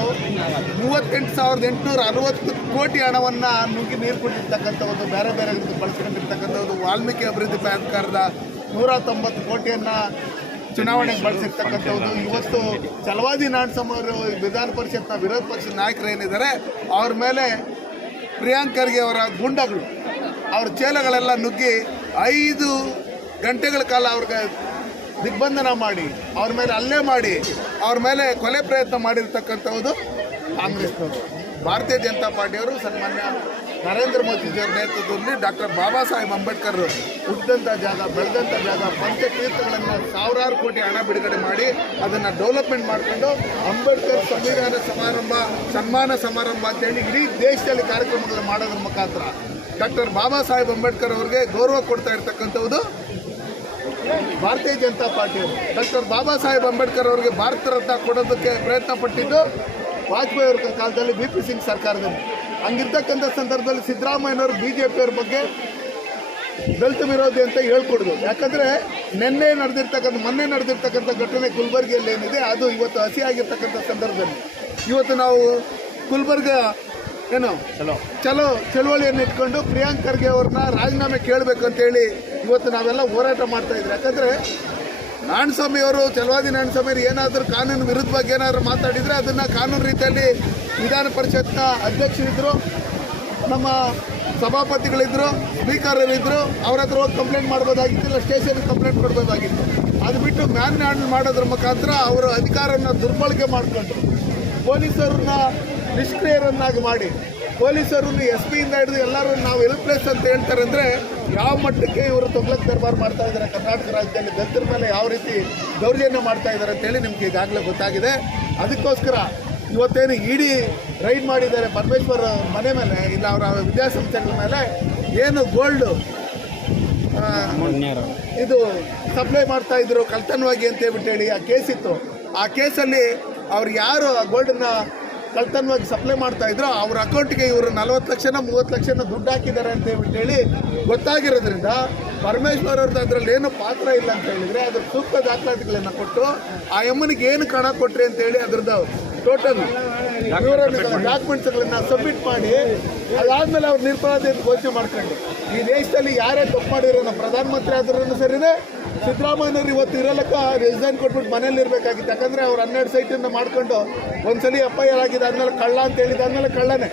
38,860 ಕೋಟಿ ಹಣವನ್ನು ನುಗ್ಗಿ ನೀರು ಕೊಟ್ಟಿರ್ತಕ್ಕಂಥ ಒಂದು ಬೇರೆ ಬೇರೆ ಬಳಸ್ಕೊಂಡಿರ್ತಕ್ಕಂಥದ್ದು. ವಾಲ್ಮೀಕಿ ಅಭಿವೃದ್ಧಿ ಪ್ರಾಧಿಕಾರದ 190 ಕೋಟಿಯನ್ನು ಚುನಾವಣೆಗೆ ಬಳಸಿರ್ತಕ್ಕಂಥದ್ದು. ಇವತ್ತು ಛಲವಾದಿ ನಾರಾಯಣಸ್ವಾಮಿ ಅವರು ವಿಧಾನ ಪರಿಷತ್ನ ವಿರೋಧ ಪಕ್ಷದ ನಾಯಕರು ಏನಿದ್ದಾರೆ ಅವ್ರ ಮೇಲೆ ಪ್ರಿಯಾಂಕ್ ಖರ್ಗೆ ಅವರ ಗೂಂಡಗಳು ಅವ್ರ ಚೇಲಗಳೆಲ್ಲ ನುಗ್ಗಿ 5 ಗಂಟೆಗಳ ಕಾಲ ಅವ್ರಿಗೆ ದಿಗ್ಬಂಧನ ಮಾಡಿ ಅವ್ರ ಮೇಲೆ ಹಲ್ಲೆ ಮಾಡಿ ಅವ್ರ ಮೇಲೆ ಕೊಲೆ ಪ್ರಯತ್ನ ಮಾಡಿರ್ತಕ್ಕಂಥದ್ದು ಕಾಂಗ್ರೆಸ್ನವರು. ಭಾರತೀಯ ಜನತಾ ಪಾರ್ಟಿಯವರು ಸನ್ಮಾನ್ಯ ನರೇಂದ್ರ ಮೋದಿಜಿಯವರ ನೇತೃತ್ವದಲ್ಲಿ ಡಾಕ್ಟರ್ ಬಾಬಾ ಸಾಹೇಬ್ ಅಂಬೇಡ್ಕರ್ ಹುಟ್ಟಿದಂಥ ಜಾಗ, ಬೆಳೆದಂಥ ಜಾಗ, ಪಂಚತೀರ್ಥಗಳನ್ನು ಸಾವಿರಾರು ಕೋಟಿ ಹಣ ಬಿಡುಗಡೆ ಮಾಡಿ ಅದನ್ನು ಡೆವಲಪ್ಮೆಂಟ್ ಮಾಡಿಕೊಂಡು ಅಂಬೇಡ್ಕರ್ ಸಂವಿಧಾನ ಸನ್ಮಾನ ಸಮಾರಂಭ ಅಂತೇಳಿ ಇಡೀ ದೇಶದಲ್ಲಿ ಕಾರ್ಯಕ್ರಮಗಳನ್ನು ಮಾಡೋದ್ರ ಮುಖಾಂತರ ಡಾಕ್ಟರ್ ಬಾಬಾ ಸಾಹೇಬ್ ಅಂಬೇಡ್ಕರ್ ಅವರಿಗೆ ಗೌರವ ಕೊಡ್ತಾ ಇರ್ತಕ್ಕಂಥದ್ದು ಭಾರತೀಯ ಜನತಾ ಪಾರ್ಟಿಯವರು. ಡಾಕ್ಟರ್ ಬಾಬಾ ಸಾಹೇಬ್ ಅಂಬೇಡ್ಕರ್ ಅವರಿಗೆ ಭಾರತ ರತ್ನ ಕೊಡೋದಕ್ಕೆ ಪ್ರಯತ್ನ ಪಟ್ಟಿದ್ದು ವಾಜಪೇಯಿ ಅವ್ರ ಕಾಲದಲ್ಲಿ BP ಸಿಂಗ್ ಸರ್ಕಾರದಲ್ಲಿ. ಹಂಗಿರ್ತಕ್ಕಂಥ ಸಂದರ್ಭದಲ್ಲಿ ಸಿದ್ದರಾಮಯ್ಯನವರು BJPಯವ್ರ ಬಗ್ಗೆ ದಲಿತ ವಿರೋಧಿ ಅಂತ ಹೇಳ್ಕೊಡ್ದು. ಯಾಕಂದರೆ ಮೊನ್ನೆ ನಡೆದಿರ್ತಕ್ಕಂಥ ಘಟನೆ ಗುಲ್ಬರ್ಗಿಯಲ್ಲಿ ಏನಿದೆ ಅದು ಇವತ್ತು ಹಸಿಯಾಗಿರ್ತಕ್ಕಂಥ ಸಂದರ್ಭದಲ್ಲಿ ಇವತ್ತು ನಾವು ಗುಲ್ಬರ್ಗ ಚಳವಳಿಯನ್ನು ಇಟ್ಕೊಂಡು ಪ್ರಿಯಾಂಕ್ ಖರ್ಗೆ ಅವ್ರನ್ನ ರಾಜೀನಾಮೆ ಕೇಳಬೇಕು ಅಂತೇಳಿ ಇವತ್ತು ನಾವೆಲ್ಲ ಹೋರಾಟ ಮಾಡ್ತಾ ಇದ್ವಿ. ಯಾಕಂದರೆ ನಾರಾಯಣಸ್ವಾಮಿ ಅವರು, ಛಲವಾದಿ ನಾರಾಯಣಸ್ವಾಮಿ ಅವರು ಏನಾದರೂ ಕಾನೂನು ವಿರುದ್ಧವಾಗಿ ಏನಾದರೂ ಮಾತಾಡಿದರೆ ಅದನ್ನು ಕಾನೂನು ರೀತಿಯಲ್ಲಿ ವಿಧಾನ ಪರಿಷತ್ನ ಅಧ್ಯಕ್ಷರಿದ್ದರು, ನಮ್ಮ ಸಭಾಪತಿಗಳಿದ್ದರು, ಸ್ಪೀಕರರಿದ್ದರು, ಅವ್ರ ಹತ್ರ ಹೋಗಿ ಕಂಪ್ಲೇಂಟ್ ಮಾಡ್ಬೋದಾಗಿತ್ತು, ಇಲ್ಲ ಸ್ಟೇಷನ್ಗೆ ಕಂಪ್ಲೇಂಟ್ ಕೊಡ್ಬೋದಾಗಿತ್ತು. ಅದು ಬಿಟ್ಟು ಮ್ಯಾನ್ ಹ್ಯಾಂಡಲ್ ಮಾಡೋದ್ರ ಮುಖಾಂತರ ಅವರು ಅಧಿಕಾರನ ದುರ್ಬಳಕೆ ಮಾಡಿಕೊಂಡ್ರು. ಪೊಲೀಸರನ್ನ ನಿಷ್ಕ್ರಿಯರನ್ನಾಗಿ ಮಾಡಿ ಪೊಲೀಸರನ್ನು SP ಇಂದ ಹಿಡಿದು ಎಲ್ಲರೂ ನಾವು ಹೆಲ್ಪ್ಲೆಸ್ ಅಂತ ಹೇಳ್ತಾರೆ. ಅಂದರೆ ಯಾವ ಮಟ್ಟಕ್ಕೆ ಇವರು ತೊಗ್ಲಕ್ ದರ್ಬಾರ್ ಮಾಡ್ತಾ ಇದ್ದಾರೆ ಕರ್ನಾಟಕ ರಾಜ್ಯದಲ್ಲಿ ದಲಿತರ ಮೇಲೆ ಯಾವ ರೀತಿ ದೌರ್ಜನ್ಯ ಮಾಡ್ತಾ ಇದ್ದಾರೆ ಅಂತೇಳಿ ನಿಮ್ಗೆ ಈಗಾಗಲೇ ಗೊತ್ತಾಗಿದೆ. ಅದಕ್ಕೋಸ್ಕರ ಇವತ್ತೇನು ED ರೈಡ್ ಮಾಡಿದ್ದಾರೆ ಪರಮೇಶ್ವರ್ ಮನೆ ಮೇಲೆ, ಇಲ್ಲ ಅವರ ವಿದ್ಯಾಸಂಸ್ಥೆಗಳ ಮೇಲೆ ಏನು ಗೋಲ್ಡು ಇದು ಸಪ್ಲೈ ಮಾಡ್ತಾ ಇದ್ರು ಕಳ್ತನವಾಗಿ ಅಂತ ಹೇಳ್ಬಿಟ್ಟು ಆ ಕೇಸ್ ಇತ್ತು. ಆ ಕೇಸಲ್ಲಿ ಅವ್ರು ಯಾರು ಆ ಗೋಲ್ಡನ್ನ ಕಳ್ತನವಾಗಿ ಸಪ್ಲೈ ಮಾಡ್ತಾ ಇದ್ರು ಅವ್ರ ಅಕೌಂಟಿಗೆ ಇವರು 40 ಲಕ್ಷನ 30 ಲಕ್ಷನ ದುಡ್ಡು ಹಾಕಿದ್ದಾರೆ ಅಂತ ಹೇಳ್ಬಿಟ್ಟು ಗೊತ್ತಾಗಿರೋದ್ರಿಂದ ಪರಮೇಶ್ವರ್ ಅವ್ರದ್ದು ಅದರಲ್ಲಿ ಏನು ಪಾತ್ರ ಇಲ್ಲ ಅಂತ ಹೇಳಿದರೆ ಅದ್ರ ಸೂಕ್ತ ದಾಖಲಾತಿಗಳನ್ನು ಕೊಟ್ಟು ಆ ಎಮ್ಮನಿಗೆ ಏನು ಹಣ ಕೊಟ್ರಿ ಅಂತೇಳಿ ಅದ್ರದ್ದು ಟೋಟಲ್ ಡಾಕ್ಯುಮೆಂಟ್ಸ್ಗಳನ್ನು ಸಬ್ಮಿಟ್ ಮಾಡಿ ಅದಾದಮೇಲೆ ಅವ್ರು ನಿರಪರಾಧಿ ಅಂತ ಘೋಷಣೆ ಮಾಡ್ಕೊಂಡು ಈ ದೇಶದಲ್ಲಿ ಯಾರೇ ತಪ್ಪು ಮಾಡಿರೋ ನಮ್ಮ ಪ್ರಧಾನಮಂತ್ರಿ ಆದ್ರೂ ಸರಿನೇ ಸಿದ್ದರಾಮಯ್ಯನವ್ರು ಇವತ್ತು ಇರಲಕ್ಕ ರಿಸೈನ್ ಕೊಟ್ಬಿಟ್ಟು ಮನೇಲಿ ಇರಬೇಕಾಗಿತ್ತು. ಯಾಕಂದರೆ ಅವ್ರು 12 ಸೈಟನ್ನು ಮಾಡ್ಕೊಂಡು ಒಂದ್ಸಲಿ FIR ಆಗಿದೆ, ಆದಮೇಲೆ ಕಳ್ಳ ಅಂತ ಹೇಳಿದ್ದು ಆದಮೇಲೆ ಕಳ್ಳನೇ.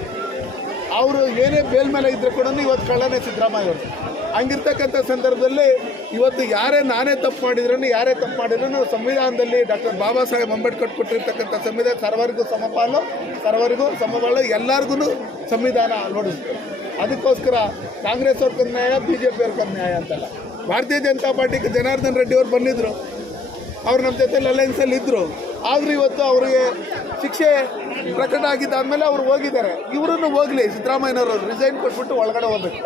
ಅವರು ಏನೇ ಬೇಲ್ ಮೇಲೆ ಇದ್ರೂ ಕೂಡ ಇವತ್ತು ಕಳ್ಳನೇ ಸಿದ್ದರಾಮಯ್ಯ ಅವರು. ಹಂಗಿರ್ತಕ್ಕಂಥ ಸಂದರ್ಭದಲ್ಲಿ ಇವತ್ತು ನಾನೇ ತಪ್ಪು ಮಾಡಿದ್ರೂ ಸಂವಿಧಾನದಲ್ಲಿ ಡಾಕ್ಟರ್ ಬಾಬಾ ಸಾಹೇಬ್ ಅಂಬೇಡ್ಕರ್ ಕೊಟ್ಟಿರ್ತಕ್ಕಂಥ ಸಂವಿಧಾನ ಸರ್ವರಿಗೂ ಸಮಪಾಲು, ಸರ್ವರಿಗೂ ಸಮಬಾಳು, ಎಲ್ಲರಿಗೂ ಸಂವಿಧಾನ ನೋಡಿಸ್ತಾರೆ. ಅದಕ್ಕೋಸ್ಕರ ಕಾಂಗ್ರೆಸ್ ಅವ್ರ ನ್ಯಾಯ, BJP ಅವ್ರ ನ್ಯಾಯ ಅಂತಲ್ಲ. ಭಾರತೀಯ ಜನತಾ ಪಾರ್ಟಿಗೆ ಜನಾರ್ದನ್ ರೆಡ್ಡಿ ಅವರು ಬಂದಿದ್ದರು, ಅವ್ರು ನಮ್ಮ ಜೊತೆಲಿ ಅಲೈನ್ಸಲ್ಲಿ ಇದ್ದರು. ಆದರೂ ಇವತ್ತು ಅವರಿಗೆ ಶಿಕ್ಷೆ ಪ್ರಕಟ ಆಗಿದ್ದಾದಮೇಲೆ ಅವರು ಹೋಗಿದ್ದಾರೆ. ಇವರನ್ನು ಹೋಗಲಿ, ಸಿದ್ದರಾಮಯ್ಯನವರು ರಿಸೈನ್ ಕೊಟ್ಬಿಟ್ಟು ಒಳಗಡೆ ಹೋಗಬೇಕು.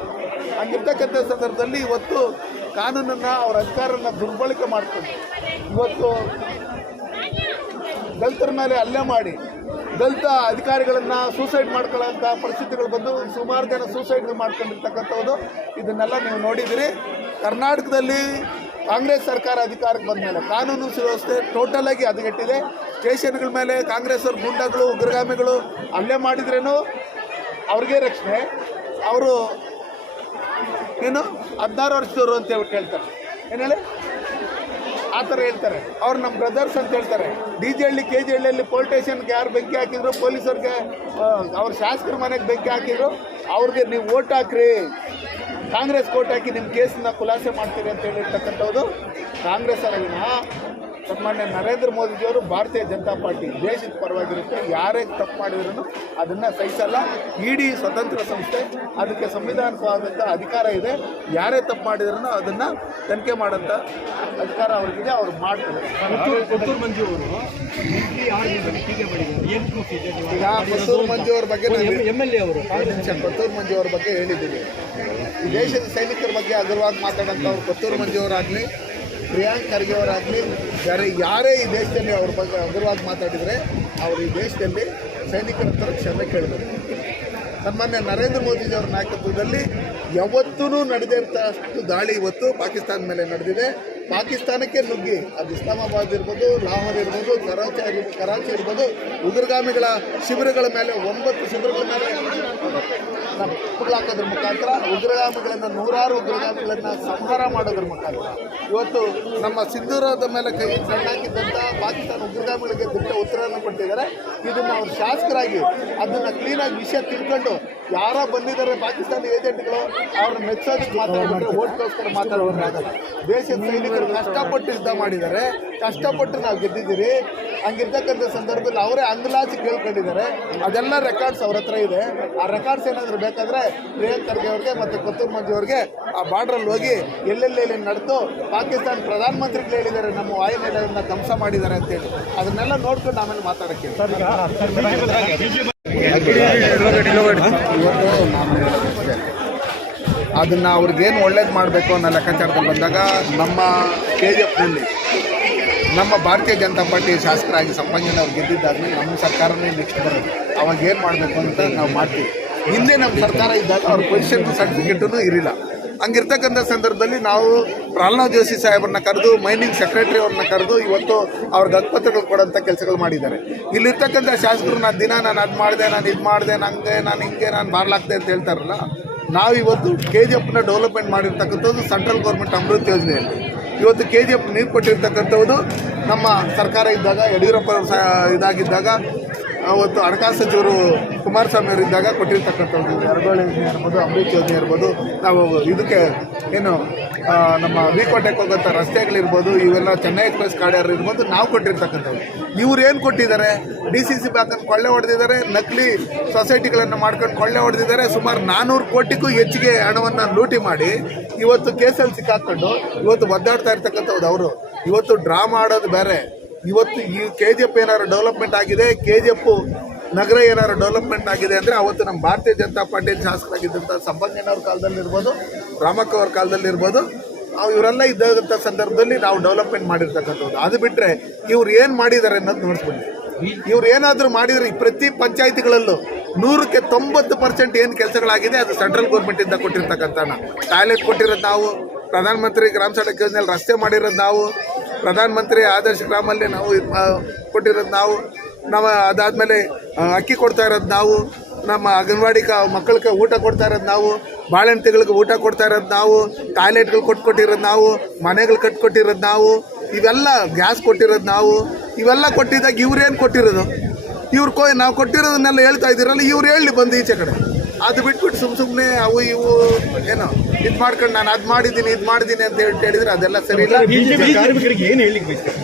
ಹಂಗಿರ್ತಕ್ಕಂಥ ಸಂದರ್ಭದಲ್ಲಿ ಇವತ್ತು ಕಾನೂನನ್ನು, ಅವರ ಅಧಿಕಾರವನ್ನು ದುರ್ಬಳಕೆ ಮಾಡ್ಕೊಂಡು ಇವತ್ತು ದಲಿತರ ಮೇಲೆ ಹಲ್ಲೆ ಮಾಡಿ ದಲಿತ ಅಧಿಕಾರಿಗಳನ್ನು ಸೂಸೈಡ್ ಮಾಡ್ಕೊಳ್ಳೋಂಥ ಪರಿಸ್ಥಿತಿಗಳು ಬಂದು ಸುಮಾರು ಜನ ಸೂಸೈಡ್ ಮಾಡ್ಕೊಂಡಿರ್ತಕ್ಕಂಥದ್ದು ಇದನ್ನೆಲ್ಲ ನೀವು ನೋಡಿದ್ದೀರಿ. ಕರ್ನಾಟಕದಲ್ಲಿ ಕಾಂಗ್ರೆಸ್ ಸರ್ಕಾರ ಅಧಿಕಾರಕ್ಕೆ ಬಂದ ಮೇಲೆ ಕಾನೂನು ಸುವ್ಯವಸ್ಥೆ ಟೋಟಲಾಗಿ ಹದಗೆಟ್ಟಿದೆ. ಸ್ಟೇಷನ್ಗಳ ಮೇಲೆ ಕಾಂಗ್ರೆಸ್ ಅವ್ರ ಗುಂಡಗಳು, ಉಗ್ರಗಾಮಿಗಳು ಹಲ್ಲೆ ಮಾಡಿದ್ರೇನು ಅವ್ರಿಗೆ ರಕ್ಷಣೆ, ಅವರು ಏನು 16 ವರ್ಷದವರು ಅಂತ ಹೇಳ್ಬಿಟ್ಟು ಹೇಳ್ತಾರೆ. ಏನು ಹೇಳಿ ಆ ಥರ ಹೇಳ್ತಾರೆ. ಅವ್ರು ನಮ್ಮ ಬ್ರದರ್ಸ್ ಅಂತ ಹೇಳ್ತಾರೆ. DJ ಹಳ್ಳಿ KG ಹಳ್ಳಿಯಲ್ಲಿ ಪೊಲೀಸ್ ಸ್ಟೇಷನ್ಗೆ ಯಾರು ಬೆಂಕಿ ಹಾಕಿದ್ರು, ಪೊಲೀಸರಿಗೆ ಅವ್ರ ಶಾಸಕರ ಮನೆಗೆ ಬೆಂಕಿ ಹಾಕಿದ್ರು, ಅವ್ರಿಗೆ ನೀವು ಓಟ್ ಹಾಕ್ರಿ, ಕಾಂಗ್ರೆಸ್ ಓಟ್ ಹಾಕಿ ನಿಮ್ಮ ಕೇಸನ್ನ ಖುಲಾಸೆ ಮಾಡ್ತೀರಿ ಅಂತ ಹೇಳಿರ್ತಕ್ಕಂಥದ್ದು ಕಾಂಗ್ರೆಸ್ ಅವರಿನ ಸನ್ಮಾನ್ಯ ನರೇಂದ್ರ ಮೋದಿಜಿಯವರು ಭಾರತೀಯ ಜನತಾ ಪಾರ್ಟಿ ದೇಶದ ಪರವಾಗಿರುತ್ತೆ. ಯಾರೇ ತಪ್ಪು ಮಾಡಿದ್ರು ಅದನ್ನು ಸಹಿಸಲ್ಲ. ಇಡಿ ಸ್ವತಂತ್ರ ಸಂಸ್ಥೆ, ಅದಕ್ಕೆ ಸಂವಿಧಾನಿಕವಾದಂಥ ಅಧಿಕಾರ ಇದೆ. ಯಾರೇ ತಪ್ಪು ಮಾಡಿದ್ರು ಅದನ್ನು ತನಿಖೆ ಮಾಡೋಂಥ ಅಧಿಕಾರ ಅವ್ರಿಗಿದೆ, ಅವ್ರು ಮಾಡ್ತಾರೆ. ಕೊತ್ತೂರು ಮಂಜು ಅವರು ಮಿಲಿಟರಿ ಆರ್ಮಿ ಬಗ್ಗೆ ಟೀಕೆ ಮಾಡಿದ್ದಾರೆ. ಏನು ಪ್ರೂಫ್ ಇದೆ? ಈಗ ಕೊತ್ತೂರು ಮಂಜು ಅವ್ರ ಬಗ್ಗೆ MLA ಅವರು ಕೊತ್ತೂರು ಮಂಜು ಅವ್ರ ಬಗ್ಗೆ ಹೇಳಿದ್ದೀವಿ. ಈ ದೇಶದ ಸೈನಿಕರ ಬಗ್ಗೆ ಹಗುರವಾಗಿ ಮಾತಾಡೋಂಥವ್ರು ಕೊತ್ತೂರು ಮಂಜು ಅವರಾಗಲಿ, ಪ್ರಿಯಾಂಕ್ ಖರ್ಗೆ ಅವರಾಗಲಿ, ಯಾರೇ ಈ ದೇಶದಲ್ಲಿ ಅವ್ರ ಬಗ್ಗೆ ಹಗುರವಾಗಿ ಮಾತಾಡಿದರೆ ಅವರು ಈ ದೇಶದಲ್ಲಿ ಸೈನಿಕರ ಹತ್ರ ಕ್ಷಮೆ ಕೇಳಬೇಕು. ಸನ್ಮಾನ್ಯ ನರೇಂದ್ರ ಮೋದಿಜಿಯವರ ನಾಯಕತ್ವದಲ್ಲಿ ಯಾವತ್ತೂ ನಡೆದೇ ಇರ್ತಷ್ಟು ದಾಳಿ ಇವತ್ತು ಪಾಕಿಸ್ತಾನ ಮೇಲೆ ನಡೆದಿದೆ. ಪಾಕಿಸ್ತಾನಕ್ಕೆ ನುಗ್ಗಿ, ಅದು ಇಸ್ಲಾಮಾಬಾದ್ ಇರ್ಬೋದು, ಲಾಹೋರ್ ಇರ್ಬೋದು, ಕರಾಚಿ ಇರ್ಬೋದು, ಉಗ್ರಗಾಮಿಗಳ ಶಿಬಿರಗಳ ಮೇಲೆ 9 ಶಿಬಿರಗಳ ಮೇಲೆ ಹಾಕೋದ್ರ ಮುಖಾಂತರ ಉಗ್ರಗಾಮಿಗಳನ್ನು, ನೂರಾರು ಉಗ್ರಗಾಮಿಗಳನ್ನು ಸಂಹಾರ ಮಾಡೋದ್ರ ಮುಖಾಂತರ ಇವತ್ತು ನಮ್ಮ ಸಿಂಧೂರದ ಮೇಲೆ ಕೈ ಸಣ್ಣಾಕಿದ್ದಂಥ ಪಾಕಿಸ್ತಾನ ಉಗ್ರಗಾಮಿಗಳಿಗೆ ದಿಟ್ಟ ಉತ್ತರವನ್ನು ಕೊಟ್ಟಿದ್ದಾರೆ. ಇದನ್ನು ಅವ್ರು ಶಾಸಕರಾಗಿ ಅದನ್ನು ಕ್ಲೀನಾಗಿ ವಿಷಯ ತಿಳ್ಕೊಂಡು ಯಾರೋ ಬಂದಿದ್ದಾರೆ ಪಾಕಿಸ್ತಾನಿ ಏಜೆಂಟ್ಗಳು ಅವ್ರನ್ನ ಮೆಚ್ಚೋದಕ್ಕೆ ಮಾತಾಡ್ಬಿಟ್ರೆ ಓಟ್ಗೋಸ್ಕರ ಮಾತಾಡೋದಾಗಲ್ಲ. ದೇಶದ ಸೈನಿಕರು ಕಷ್ಟಪಟ್ಟು ಯುದ್ಧ ಮಾಡಿದ್ದಾರೆ, ಕಷ್ಟಪಟ್ಟು ನಾವು ಗೆದ್ದಿದ್ದೀರಿ. ಹಂಗಿರ್ತಕ್ಕಂಥ ಸಂದರ್ಭದಲ್ಲಿ ಅವರೇ ಅಂಗಲಾಚಿ ಕೇಳ್ಕೊಂಡಿದ್ದಾರೆ. ಅದೆಲ್ಲ ರೆಕಾರ್ಡ್ಸ್ ಅವ್ರ ಹತ್ರ ಇದೆ. ಆ ರೆಕಾರ್ಡ್ಸ್ ಏನಾದರೂ ಬೇಕಾದರೆ ಪ್ರಿಯಾಂಕ್ ಖರ್ಗೆ ಅವ್ರಿಗೆ ಮತ್ತು ಕೊತ್ತೂರು ಮಂಜು ಅವ್ರಿಗೆ ಆ ಬಾರ್ಡ್ರಲ್ಲಿ ಹೋಗಿ ಎಲ್ಲೆಲ್ಲಿ ನಡೆದು ಪಾಕಿಸ್ತಾನ ಪ್ರಧಾನಮಂತ್ರಿಗಳು ಹೇಳಿದ್ದಾರೆ ನಮ್ಮ ವಾಯುನೆಲೆಯನ್ನು ಧ್ವಂಸ ಮಾಡಿದ್ದಾರೆ ಅಂತೇಳಿ ಅದನ್ನೆಲ್ಲ ನೋಡ್ಕೊಂಡು ಆಮೇಲೆ ಮಾತಾಡೋಕ್ಕೆ ಅದನ್ನು ಅವ್ರಿಗೇನು ಒಳ್ಳೇದು ಮಾಡಬೇಕು ಅನ್ನೋ ಲೆಕ್ಕಾಚಾರದಲ್ಲಿ ಬಂದಾಗ ನಮ್ಮ KGFನಲ್ಲಿ ನಮ್ಮ ಭಾರತೀಯ ಜನತಾ ಪಾರ್ಟಿ ಶಾಸಕರಾಗಿ ಸಂಪಂಗನ ಅವ್ರು ಗೆದ್ದಿದ್ದಾದ್ಮೇಲೆ ನಮ್ಮ ಸರ್ಕಾರನೇ ನೆಕ್ಸ್ಟ್ ಬರೋದು. ಅವಾಗ ಏನು ಮಾಡಬೇಕು ಅಂತ ನಾವು ಮಾಡ್ತೀವಿ. ಹಿಂದೆ ನಮ್ಮ ಸರ್ಕಾರ ಇದ್ದಾಗ ಅವ್ರ ಪೊಸಿಷನ್ ಸರ್ಟಿಫಿಕೇಟೂ ಇರಲಿಲ್ಲ. ಹಂಗಿರ್ತಕ್ಕಂಥ ಸಂದರ್ಭದಲ್ಲಿ ನಾವು ಪ್ರಹ್ಲಾದ್ ಜೋಶಿ ಸಾಹೇಬ್ರನ್ನ ಕರೆದು, ಮೈನಿಂಗ್ ಸೆಕ್ರೆಟರಿ ಅವ್ರನ್ನ ಕರೆದು ಇವತ್ತು ಅವ್ರಿಗೆ ಹಕ್ಕುಪತ್ರಗಳು ಕೊಡೋಂಥ ಕೆಲಸಗಳು ಮಾಡಿದ್ದಾರೆ. ಇಲ್ಲಿರ್ತಕ್ಕಂಥ ಶಾಸಕರು ನಾನು ಅದು ಮಾಡಿದೆ, ನಾನು ಇದು ಮಾಡಿದೆ, ನಾನು ಹಿಂಗೆ ನಾನು ಬಾರ್ಲಾಗ್ದೆ ಅಂತ ಹೇಳ್ತಾರಲ್ಲ, ನಾವು ಇವತ್ತು KGFನ ಡೆವಲಪ್ಮೆಂಟ್ ಮಾಡಿರ್ತಕ್ಕಂಥದ್ದು ಸೆಂಟ್ರಲ್ ಗೌರ್ಮೆಂಟ್ ಅಮೃತ್ ಯೋಜನೆಯಲ್ಲಿ. ಇವತ್ತು KGF ನೀರು ಕೊಟ್ಟಿರ್ತಕ್ಕಂಥದ್ದು ನಮ್ಮ ಸರ್ಕಾರ ಇದ್ದಾಗ, ಯಡಿಯೂರಪ್ಪ ಇದಾಗಿದ್ದಾಗ, ಅವತ್ತು ಹಣಕಾಸು ಸಚಿವರು ಕುಮಾರಸ್ವಾಮಿ ಅವರಿದ್ದಾಗ ಕೊಟ್ಟಿರ್ತಕ್ಕಂಥದ್ದು ಎರಡೋಳೆ ಯೋಜನೆ ಇರ್ಬೋದು, ಅಮೃತ್ ಯೋಜನೆ ಇರ್ಬೋದು, ನಾವು ಇದಕ್ಕೆ ಏನು ನಮ್ಮ ವಿಕೋಟೆಗೆ ಹೋಗೋಂಥ ರಸ್ತೆಗಳಿರ್ಬೋದು, ಇವೆಲ್ಲ ಚೆನ್ನೈ ಎಕ್ಸ್ಪ್ರೆಸ್ ಕಾರಿಡಾರ್ ಇರ್ಬೋದು, ನಾವು ಕೊಟ್ಟಿರ್ತಕ್ಕಂಥದ್ದು. ಇವ್ರು ಏನು ಕೊಟ್ಟಿದ್ದಾರೆ? DCC ಬ್ಯಾಂಕನ್ನು ಕೊಳ್ಳೆ ಹೊಡೆದಿದ್ದಾರೆ, ನಕಲಿ ಸೊಸೈಟಿಗಳನ್ನು ಮಾಡ್ಕೊಂಡು ಕೊಳ್ಳೆ ಹೊಡೆದಿದ್ದಾರೆ. ಸುಮಾರು 400 ಕೋಟಿಗೂ ಹೆಚ್ಚಿಗೆ ಹಣವನ್ನು ಲೂಟಿ ಮಾಡಿ ಇವತ್ತು ಕೇಸಲ್ಲಿ ಸಿಕ್ಕಾಕೊಂಡು ಇವತ್ತು ಒದ್ದಾಡ್ತಾ ಇರ್ತಕ್ಕಂಥದ್ದು ಅವರು. ಇವತ್ತು ಡ್ರಾಮಾ ಆಡೋದು ಬೇರೆ. ಇವತ್ತು ಈ KGF ಏನಾದ್ರು ಡೆವಲಪ್ಮೆಂಟ್ ಆಗಿದೆ, KGF ನಗರ ಏನಾದ್ರು ಡೆವಲಪ್ಮೆಂಟ್ ಆಗಿದೆ ಅಂದರೆ ಅವತ್ತು ನಮ್ಮ ಭಾರತೀಯ ಜನತಾ ಪಾರ್ಟಿ ಶಾಸಕರಾಗಿದ್ದಂಥ ಸಂಪಂಗನವ್ರ ಕಾಲದಲ್ಲಿರ್ಬೋದು, ರಾಮಕ್ಕ ಅವ್ರ ಕಾಲದಲ್ಲಿರ್ಬೋದು, ಇವರೆಲ್ಲ ಇದ್ದಂಥ ಸಂದರ್ಭದಲ್ಲಿ ನಾವು ಡೆವಲಪ್ಮೆಂಟ್ ಮಾಡಿರ್ತಕ್ಕಂಥದ್ದು. ಅದು ಬಿಟ್ಟರೆ ಇವ್ರು ಏನು ಮಾಡಿದ್ದಾರೆ ಅನ್ನೋದು ನೋಡಿಸ್ಬಿಡಿ. ಇವ್ರು ಏನಾದರೂ ಮಾಡಿದರೆ ಪ್ರತಿ ಪಂಚಾಯಿತಿಗಳಲ್ಲೂ 100ಕ್ಕೆ 90% ಏನು ಕೆಲಸಗಳಾಗಿದೆ ಅದು ಸೆಂಟ್ರಲ್ ಗೌರ್ಮೆಂಟಿಂದ ಕೊಟ್ಟಿರ್ತಕ್ಕಂಥ. ಟಾಯ್ಲೆಟ್ ಕೊಟ್ಟಿರೋದು ನಾವು, ಪ್ರಧಾನಮಂತ್ರಿ ಗ್ರಾಮ ಸಡಕ್ ಯೋಜನೆಯಲ್ಲಿ ರಸ್ತೆ ಮಾಡಿರೋದು ನಾವು, ಪ್ರಧಾನಮಂತ್ರಿ ಆದರ್ಶ ಗ್ರಾಮಲ್ಲಿ ನಾವು ಕೊಟ್ಟಿರೋದು ನಾವು ಅದಾದಮೇಲೆ ಅಕ್ಕಿ ಕೊಡ್ತಾ ಇರೋದು ನಾವು, ನಮ್ಮ ಅಂಗನವಾಡಿ ಮಕ್ಕಳಿಗೆ ಊಟ ಕೊಡ್ತಾ ಇರೋದು ನಾವು, ಬಾಳೆಹಣ್ಣುಗಳಿಗೆ ಊಟ ಕೊಡ್ತಾ ಇರೋದು ನಾವು, ಟಾಯ್ಲೆಟ್ಗಳು ಕೊಟ್ಟಿರೋದು ನಾವು, ಮನೆಗಳು ಕಟ್ಕೊಟ್ಟಿರೋದು ನಾವು, ಇವೆಲ್ಲ ಗ್ಯಾಸ್ ಕೊಟ್ಟಿರೋದು ನಾವು. ಇವೆಲ್ಲ ಕೊಟ್ಟಿದ್ದಾಗ ಇವ್ರೇನು ಕೊಟ್ಟಿರೋದು? ನಾವು ಕೊಟ್ಟಿರೋದನ್ನೆಲ್ಲ ಹೇಳ್ತಾ ಇದ್ದೀರಲ್ಲ, ಇವ್ರು ಹೇಳಿ ಬಂದು ಈಚೆ ಕಡೆ. ಅದು ಬಿಟ್ಬಿಟ್ಟು ಸುಮ್ಮನೆ ಅವು ಇವು ಏನೋ ಇದು ಮಾಡ್ಕೊಂಡು ನಾನು ಅದು ಮಾಡಿದ್ದೀನಿ ಇದು ಮಾಡಿದ್ದೀನಿ ಅಂತ ಹೇಳಿದ್ರೆ ಅದೆಲ್ಲ ಸರಿ ಇಲ್ಲ.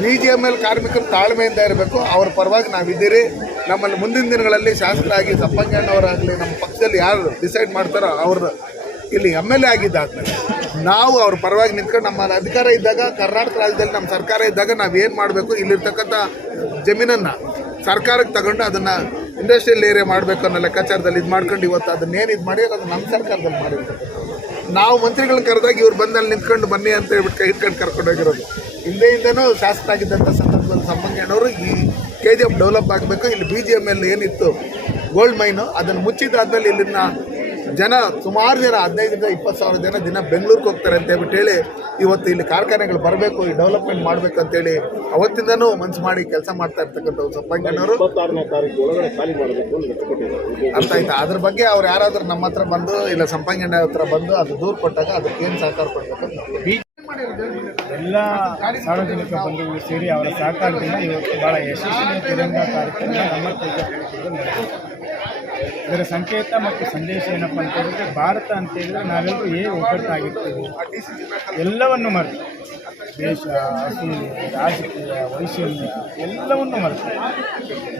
BGML ಕಾರ್ಮಿಕರು ತಾಳ್ಮೆಯಿಂದ ಇರಬೇಕು. ಅವ್ರ ಪರವಾಗಿ ನಾವಿದ್ದೀರಿ. ನಮ್ಮಲ್ಲಿ ಮುಂದಿನ ದಿನಗಳಲ್ಲಿ ಶಾಸಕರಾಗಿ ಸಂಪಂಗಣ್ಣವರಾಗಲಿ, ನಮ್ಮ ಪಕ್ಷದಲ್ಲಿ ಯಾರು ಡಿಸೈಡ್ ಮಾಡ್ತಾರೋ ಅವ್ರು ಇಲ್ಲಿ MLA ಆಗಿದ್ದಾದ್ಮೇಲೆ ನಾವು ಅವ್ರ ಪರವಾಗಿ ನಿಂತ್ಕೊಂಡು ನಮ್ಮ ಅಧಿಕಾರ ಇದ್ದಾಗ, ಕರ್ನಾಟಕ ರಾಜ್ಯದಲ್ಲಿ ನಮ್ಮ ಸರ್ಕಾರ ಇದ್ದಾಗ ನಾವೇನು ಮಾಡಬೇಕು, ಇಲ್ಲಿರ್ತಕ್ಕಂಥ ಜಮೀನನ್ನು ಸರ್ಕಾರಕ್ಕೆ ತಗೊಂಡು ಅದನ್ನು ಇಂಡಸ್ಟ್ರಿಯಲ್ ಏರಿಯಾ ಮಾಡಬೇಕು ಅನ್ನೋ ಲೆಕ್ಕಾಚಾರದಲ್ಲಿ ಇದು ಮಾಡ್ಕೊಂಡು ಇವತ್ತು ಅದನ್ನೇನು ಇದು ಮಾಡಿ ಅದು ನಮ್ಮ ಸರ್ಕಾರದಲ್ಲಿ ಮಾಡಿರ್ತಾರೆ. ನಾವು ಮಂತ್ರಿಗಳನ್ನ ಕರೆದಾಗ ಇವ್ರು ಬಂದಲ್ಲಿ ನಿಂತ್ಕೊಂಡು ಬನ್ನಿ ಅಂತ ಹೇಳ್ಬಿಟ್ಟು ಕೈ ಇಟ್ಕೊಂಡು ಕರ್ಕೊಂಡೋಗಿರೋದು. ಹಿಂದೆಯಿಂದನೂ ಶಾಸಕರಾಗಿದ್ದಂಥ ಸಂದರ್ಭದಲ್ಲಿ ಸಂಪಂಗಣ್ಣವರು ಈ KGF ಡೆವಲಪ್ ಆಗಬೇಕು, ಇಲ್ಲಿ BGML ಏನಿತ್ತು ಗೋಲ್ಡ್ ಮೈನು ಅದನ್ನು ಮುಚ್ಚಿದ್ದಾದ್ಮೇಲೆ ಇಲ್ಲಿನ ಜನ ಸುಮಾರು ಜನ 15,000 to 20,000 ಜನ ದಿನ ಬೆಂಗಳೂರಿಗೆ ಹೋಗ್ತಾರೆ ಅಂತ ಹೇಳ್ಬಿಟ್ಟು ಹೇಳಿ ಇವತ್ತು ಇಲ್ಲಿ ಕಾರ್ಖಾನೆಗಳು ಬರಬೇಕು, ಈ ಡೆವಲಪ್ಮೆಂಟ್ ಮಾಡಬೇಕು ಅಂತೇಳಿ ಅವತ್ತಿಂದನೂ ಮನಸ್ಸು ಮಾಡಿ ಕೆಲಸ ಮಾಡ್ತಾ ಇರ್ತಕ್ಕಂಥವ್ರು ಸಂಪಂಗಣ್ಣವರು. 26ನೇ ತಾರೀಕು ಒಳಗಡೆ ಖಾಲಿ ಮಾಡಬೇಕು ಅಂತ ಅರ್ಥ ಆಯ್ತಾ? ಅದ್ರ ಬಗ್ಗೆ ಅವ್ರು ಯಾರಾದ್ರೂ ನಮ್ಮ ಹತ್ರ ಬಂದು ಇಲ್ಲ ಸಂಪಂಗಣ್ಣ ಹತ್ರ ಬಂದು ಅದು ದೂರು ಕೊಟ್ಟಾಗ ಅದಕ್ಕೆ ಏನು ಸಹಕಾರ ಕೊಡಬೇಕು. ಎಲ್ಲ ಸಾರ್ವಜನಿಕ ಬಂಧುಗಳು ಸೇರಿ ಅವರ ಸಹಕಾರದಿಂದ ಇವತ್ತು ಭಾಳ ಯಶಸ್ವಿ ತಿರಂಗ ಕಾರ್ಯಕ್ರಮ ನಮ್ಮ ತೇಜಸ್ವಿ ನಡೆದಿದೆ. ಇದರ ಸಂಕೇತ ಮತ್ತು ಸಂದೇಶ ಏನಪ್ಪ ಅಂತ ಹೇಳಿದ್ರೆ, ಭಾರತ ಅಂತ ಹೇಳಿದ್ರೆ ನಾವೆಲ್ಲರೂ ಒಗ್ಗಟ್ಟಾಗಿರ್ತೀವಿ, ಎಲ್ಲವನ್ನು ಮರೆತು ದೇಶ, ಅಸೂಯೆ, ರಾಜಕೀಯ, ವೈಷಮ್ಯ ಎಲ್ಲವನ್ನು ಮರೆತು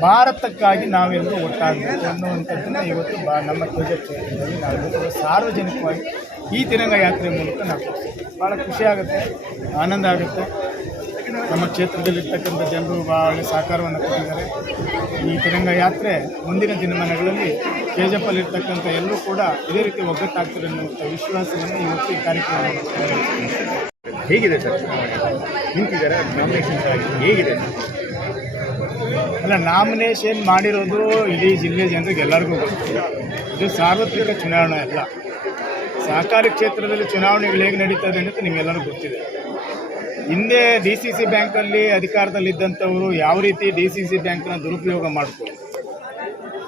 ಭಾರತಕ್ಕಾಗಿ ನಾವೆಲ್ಲರೂ ಒಟ್ಟಾಗಬೇಕು ಅನ್ನುವಂಥದ್ದನ್ನು ಇವತ್ತು ನಮ್ಮ ತೇಜಸ್ ಕ್ಷೇತ್ರದಲ್ಲಿ ನಾವೆಲ್ಲರೂ ಸಾರ್ವಜನಿಕವಾಗಿ ಈ ತಿರಂಗ ಯಾತ್ರೆ ಮೂಲಕ ನಾವು ಭಾಳ ಖುಷಿ ಆಗುತ್ತೆ, ಆನಂದ ಆಗುತ್ತೆ. ನಮ್ಮ ಕ್ಷೇತ್ರದಲ್ಲಿರ್ತಕ್ಕಂಥ ಜನರು ಭಾಳ ಸಹಕಾರವನ್ನು ಕೊಟ್ಟಿದ್ದಾರೆ. ಈ ತಿರಂಗ ಯಾತ್ರೆ ಮುಂದಿನ ದಿನಮಾನಗಳಲ್ಲಿ ಕೆಜೆಪಲ್ಲಿರ್ತಕ್ಕಂಥ ಎಲ್ಲರೂ ಕೂಡ ಇದೇ ರೀತಿ ಒಗ್ಗಟ್ಟಾಗ್ತಾರೆ ಅನ್ನುವಂಥ ವಿಶ್ವಾಸವನ್ನು ಇವತ್ತು ಈ ಕಾರ್ಯಕ್ರಮ ಹೇಗಿದೆ ಸರ್? ನಿಂತಿದ್ದಾರೆ ನಾಮಿನೇಷನ್ಸ್ ಆಗಿ ಹೇಗಿದೆ? ಅಲ್ಲ, ನಾಮಿನೇಷನ್ ಮಾಡಿರೋದು ಇಡೀ ಜಿಲ್ಲೆ ಜನರಿಗೆ ಎಲ್ಲರಿಗೂ ಗೊತ್ತಿಲ್ಲ. ಇದು ಸಾರ್ವತ್ರಿಕ ಚುನಾವಣೆ ಅಲ್ಲ. ಸಹಕಾರಿ ಕ್ಷೇತ್ರದಲ್ಲಿ ಚುನಾವಣೆಗಳು ಹೇಗೆ ನಡೀತದೆ ಅಂತ ನಿಮಗೆಲ್ಲರಿಗೂ ಗೊತ್ತಿದೆ. ಹಿಂದೆ DCC ಬ್ಯಾಂಕಲ್ಲಿ ಅಧಿಕಾರದಲ್ಲಿದ್ದಂಥವರು ಯಾವ ರೀತಿ DCC ಬ್ಯಾಂಕ್ನ ದುರುಪಯೋಗ ಮಾಡಿಕೊಂಡು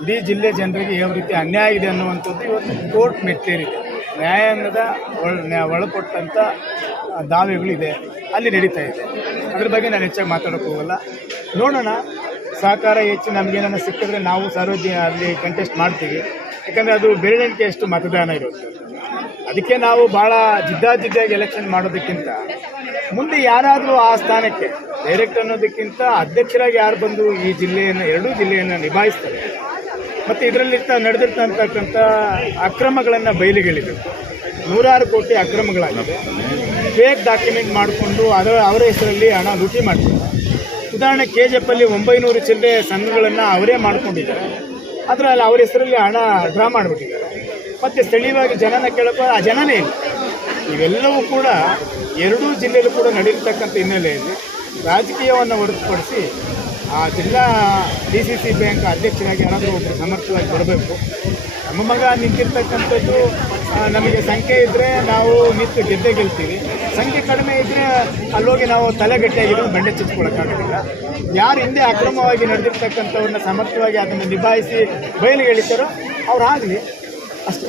ಇಡೀ ಜಿಲ್ಲೆ ಜನರಿಗೆ ಯಾವ ರೀತಿ ಅನ್ಯಾಯ ಇದೆ ಅನ್ನುವಂಥದ್ದು ಇವತ್ತು ಕೋರ್ಟ್ ಮೆಟ್ಟೇರಿದೆ. ನ್ಯಾಯಾಂಗದ ಒಳಪಟ್ಟಂಥ ದಾವೆಗಳಿದೆ, ಅಲ್ಲಿ ನಡೀತಾ ಇದೆ. ಅದ್ರ ಬಗ್ಗೆ ನಾನು ಹೆಚ್ಚಾಗಿ ಮಾತಾಡೋಕ್ಕೆ ಹೋಗಲ್ಲ. ನೋಡೋಣ, ಸಹಕಾರ ಹೆಚ್ಚು ನಮಗೇನನ್ನ ಸಿಕ್ಕಿದ್ರೆ ನಾವು ಅಲ್ಲಿ ಕಂಟೆಸ್ಟ್ ಮಾಡ್ತೀವಿ. ಯಾಕಂದರೆ ಅದು ಬೆರಳಿಕೆ ಎಷ್ಟು ಮತದಾನ ಇರುತ್ತೆ. ಅದಕ್ಕೆ ನಾವು ಭಾಳ ಜಿದ್ದಾಗಿ ಎಲೆಕ್ಷನ್ ಮಾಡೋದಕ್ಕಿಂತ ಮುಂದೆ ಯಾರಾದರೂ ಆ ಸ್ಥಾನಕ್ಕೆ ಡೈರೆಕ್ಟ್ ಅನ್ನೋದಕ್ಕಿಂತ ಅಧ್ಯಕ್ಷರಾಗಿ ಯಾರು ಬಂದು ಈ ಜಿಲ್ಲೆಯನ್ನು, ಎರಡೂ ಜಿಲ್ಲೆಯನ್ನು ನಿಭಾಯಿಸ್ತಾರೆ ಮತ್ತು ಇದರಲ್ಲಿ ನಡೆದಿರ್ತಕ್ಕಂಥ ಅಕ್ರಮಗಳನ್ನು ಬಯಲಿಗೆಳಿಬೇಕು. 100 ಕೋಟಿ ಅಕ್ರಮಗಳಾಗಿದೆ. ಫೇಕ್ ಡಾಕ್ಯುಮೆಂಟ್ ಮಾಡಿಕೊಂಡು ಅವರ ಹೆಸರಲ್ಲಿ ಹಣ ಲೂಟಿ ಮಾಡ್ತಾರೆ. ಉದಾಹರಣೆ ಕೆಜೆಪಲ್ಲಿ 900 ಚಿಲ್ಲರೆ ಸಂಘಗಳನ್ನು ಅವರೇ ಮಾಡ್ಕೊಂಡಿದ್ದಾರೆ. ಅದರಲ್ಲಿ ಅವರ ಹೆಸರಲ್ಲಿ ಹಣ ಡ್ರಾ ಮಾಡಿಬಿಟ್ಟಿದ್ದಾರೆ. ಮತ್ತು ಸ್ಥಳೀಯವಾಗಿ ಜನನ ಕೇಳೋಕೆ ಆ ಜನನೇ ಇಲ್ಲ. ಇವೆಲ್ಲವೂ ಕೂಡ ಎರಡೂ ಜಿಲ್ಲೆಯಲ್ಲೂ ಕೂಡ ನಡೆಯತಕ್ಕಂಥ ಹಿನ್ನೆಲೆಯಲ್ಲಿ ರಾಜಕೀಯವನ್ನು ಹೊರತುಪಡಿಸಿ ಆ ಜಿಲ್ಲಾ DCC ಬ್ಯಾಂಕ್ ಅಧ್ಯಕ್ಷರಾಗಿ ಯಾರಾದರೂ ಒಬ್ಬರು ಸಮರ್ಥವಾಗಿ ಬರಬೇಕು. ನಮ್ಮ ಮಗ ನಿಂತಿರ್ತಕ್ಕಂಥದ್ದು ನಮಗೆ ಸಂಖ್ಯೆ ಇದ್ದರೆ ನಾವು ನಿಂತು ಗೆಲ್ತೀವಿ. ಸಂಖ್ಯೆ ಕಡಿಮೆ ಇದ್ದರೆ ಅಲ್ಲೋಗಿ ನಾವು ತಲೆಗಟ್ಟಿಯಾಗಿರೋ ಬಂಡೆ ಚಿಚ್ಕೊಳ್ಳೋಕ್ಕಾಗೋದಿಲ್ಲ. ಯಾರು ಹಿಂದೆ ಅಕ್ರಮವಾಗಿ ನಡೆದಿರ್ತಕ್ಕಂಥವ್ರನ್ನ ಸಮರ್ಥವಾಗಿ ಅದನ್ನು ನಿಭಾಯಿಸಿ ಬಯಲಿಗೆ ಎಳಿತಾರೋ ಅವ್ರು ಆಗಲಿ ಅಷ್ಟೇ.